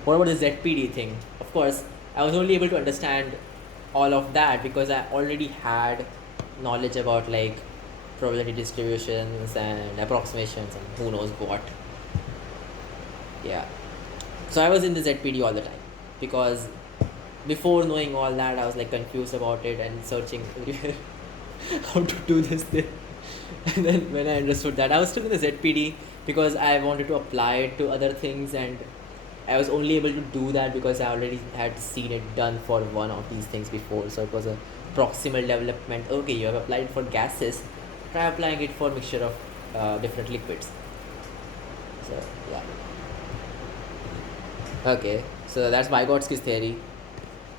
What about the ZPD thing? Of course, I was only able to understand all of that because I already had knowledge about like probability distributions and approximations and who knows what. Yeah. So I was in the ZPD all the time because before knowing all that, I was like confused about it and searching everywhere how to do this thing. And then when I understood that, I was still in the ZPD because I wanted to apply it to other things, and I was only able to do that because I already had seen it done for one of these things before. So it was a proximal development. Okay, you have applied it for gases, try applying it for mixture of different liquids. So yeah. Okay, so that's Vygotsky's theory.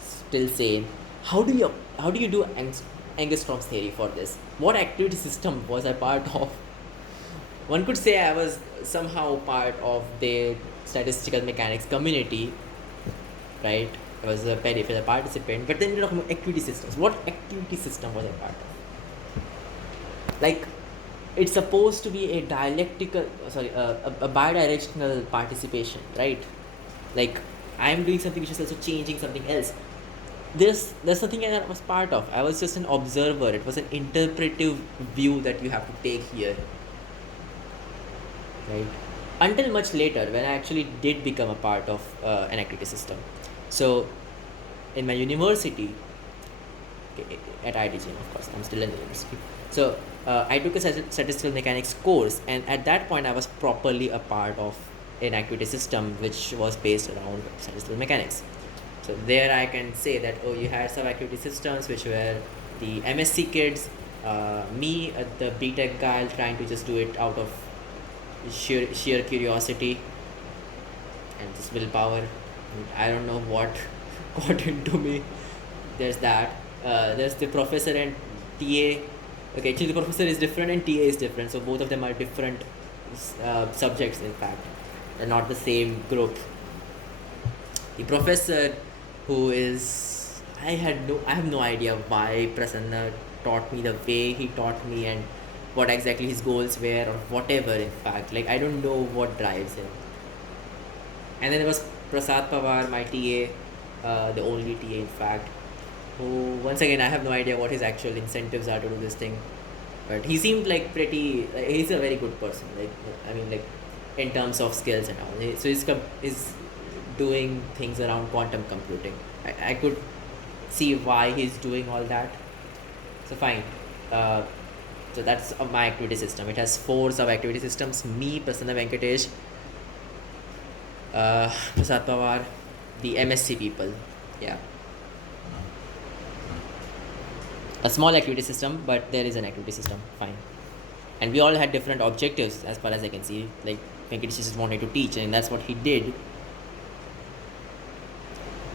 Still sane. How do you do Angstrom's theory for this? What activity system was I part of? One could say I was somehow part of the statistical mechanics community, right? I was a peripheral participant, but then you're talking about activity systems. What activity system was I part of? Like, it's supposed to be a a bidirectional participation, right? Like, I'm doing something which is also changing something else. There's nothing that I was part of. I was just an observer. It was an interpretive view that you have to take here, right? Until much later, when I actually did become a part of an activity system. So, in my university, at IIT, of course, I'm still in the university. So, I took a statistical mechanics course, and at that point, I was properly a part of an activity system which was based around statistical mechanics. So there I can say that, oh, you had some activity systems which were the MSc kids, me, the BTech guy, trying to just do it out of sheer curiosity and just willpower. And I don't know what got into me. There's that. There's the professor and TA. Okay, actually the professor is different and TA is different. So both of them are different subjects, in fact, and not the same group. The professor, who is, I have no idea why Prasanna taught me the way he taught me and what exactly his goals were or whatever. In fact, like I don't know what drives him. And then there was Prasad Pawar, my TA, the only TA in fact, who once again I have no idea what his actual incentives are to do this thing, but he seemed like pretty. Like, he's a very good person. Like I mean, like in terms of skills and all. So he's doing things around quantum computing. I could see why he's doing all that. So fine. Uh, so that's my activity system. It has 4 sub activity systems: me, Prasanna Venkatesh, Prasad Pawar, the MSc people. Yeah. A small activity system, but there is an activity system. Fine. And we all had different objectives as far as I can see. Like Venkatesh just wanted to teach, and that's what he did.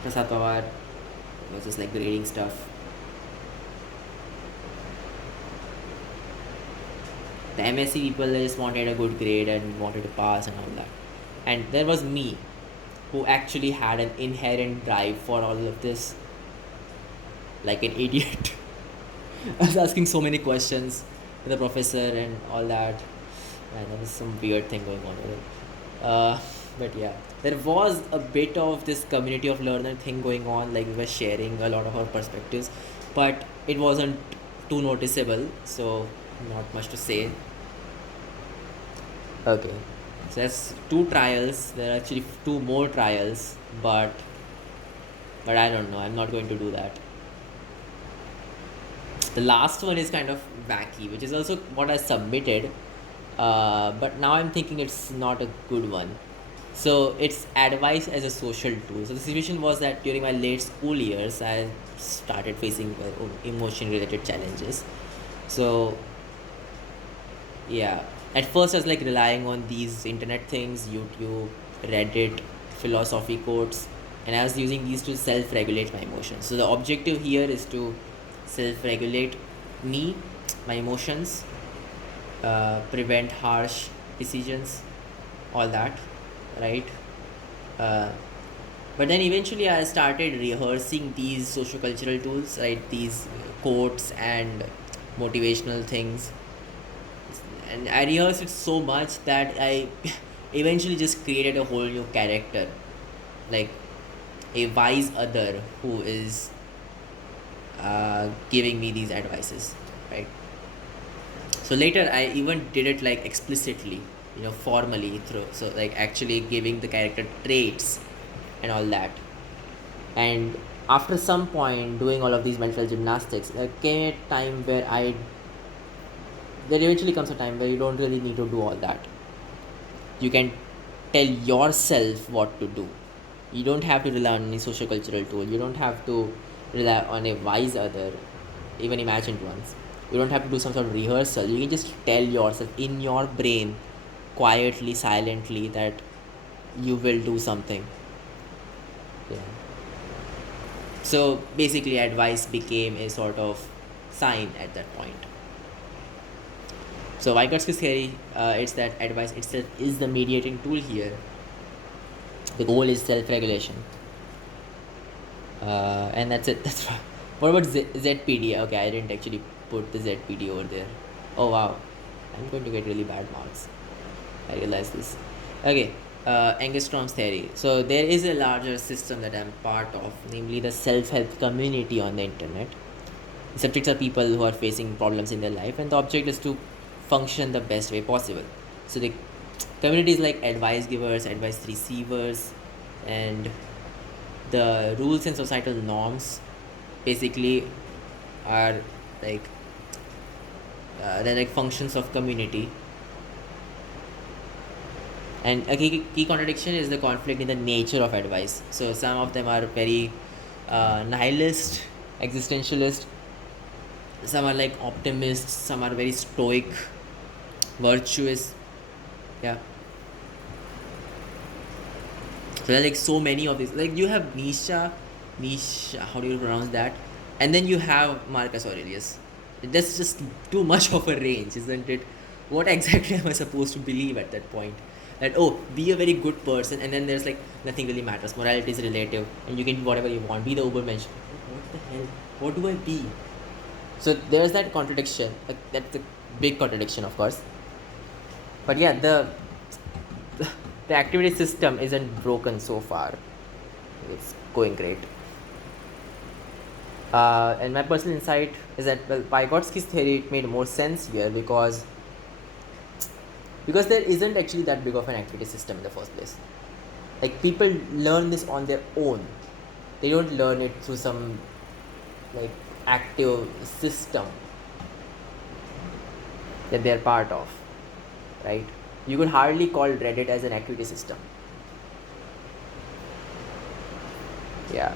Prasad Pawar was just like grading stuff. The MSc people just wanted a good grade and wanted to pass and all that. And there was me, who actually had an inherent drive for all of this, like an idiot. I was asking so many questions to the professor and all that, and there was some weird thing going on with it. But yeah, there was a bit of this community of learner thing going on. Like we were sharing a lot of our perspectives, but it wasn't too noticeable, so not much to say. Okay, so that's 2 trials. There are actually 2 more trials, but I don't know. I'm not going to do that. The last one is kind of wacky, which is also what I submitted, but now I'm thinking it's not a good one. So it's advice as a social tool. So the situation was that during my late school years, I started facing emotion-related challenges. So yeah, at first I was like relying on these internet things, YouTube, Reddit, philosophy quotes, and I was using these to self-regulate my emotions. So the objective here is to self-regulate me, my emotions, prevent harsh decisions, all that, right? uh, but then eventually I started rehearsing these socio-cultural tools, right? These quotes and motivational things, and I rehearsed it so much that I eventually just created a whole new character, like a wise other who is giving me these advices, right? So later I even did it like explicitly, formally through, so like actually giving the character traits and all that. And after some point doing all of these mental gymnastics, there came a time where there eventually comes a time where you don't really need to do all that. You can tell yourself what to do. You don't have to rely on any social cultural tool. You don't have to rely on a wise other, even imagined ones. You don't have to do some sort of rehearsal. You can just tell yourself in your brain, quietly, silently, that you will do something. Yeah. So basically, advice became a sort of sign at that point. So Vygotsky theory, it's that advice itself is the mediating tool here. The goal is self-regulation, and that's it. That's what about ZPD? Okay, I didn't actually put the ZPD over there. Oh wow, I'm going to get really bad marks. I realize this. Okay, Engestrom's theory. So there is a larger system that I'm part of, namely the self-help community on the internet. The subjects are people who are facing problems in their life, and the object is to function the best way possible. So the community is like advice givers, advice receivers, and the rules and societal norms basically are like they're like functions of community. And a key contradiction is the conflict in the nature of advice. So some of them are very nihilist, existentialist. Some are like optimists. Some are very stoic, virtuous. Yeah. So there are like so many of these. Like you have Nietzsche. How do you pronounce that? And then you have Marcus Aurelius. That's just too much of a range, isn't it? What exactly am I supposed to believe at that point? That, oh, be a very good person, and then there's like nothing really matters. Morality is relative, and you can do whatever you want. Be the Ubermensch. What the hell? What do I be? So there's that contradiction. That's a big contradiction, of course. But yeah, the activity system isn't broken so far. It's going great. And my personal insight is that, well, Vygotsky's theory, it made more sense here because there isn't actually that big of an activity system in the first place. Like, people learn this on their own. They don't learn it through some like active system that they're part of, right? You could hardly call Reddit as an activity system. Yeah.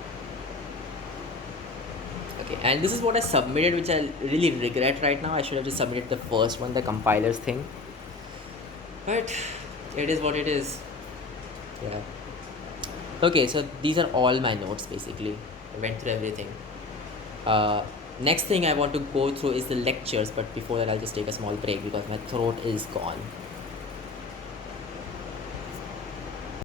Okay, and this is what I submitted, which I really regret right now. I should have just submitted the first one, the compilers thing. But it is what it is. Yeah. Okay, so these are all my notes basically. I went through everything. Next thing I want to go through is the lectures, but before that, I'll just take a small break because my throat is gone.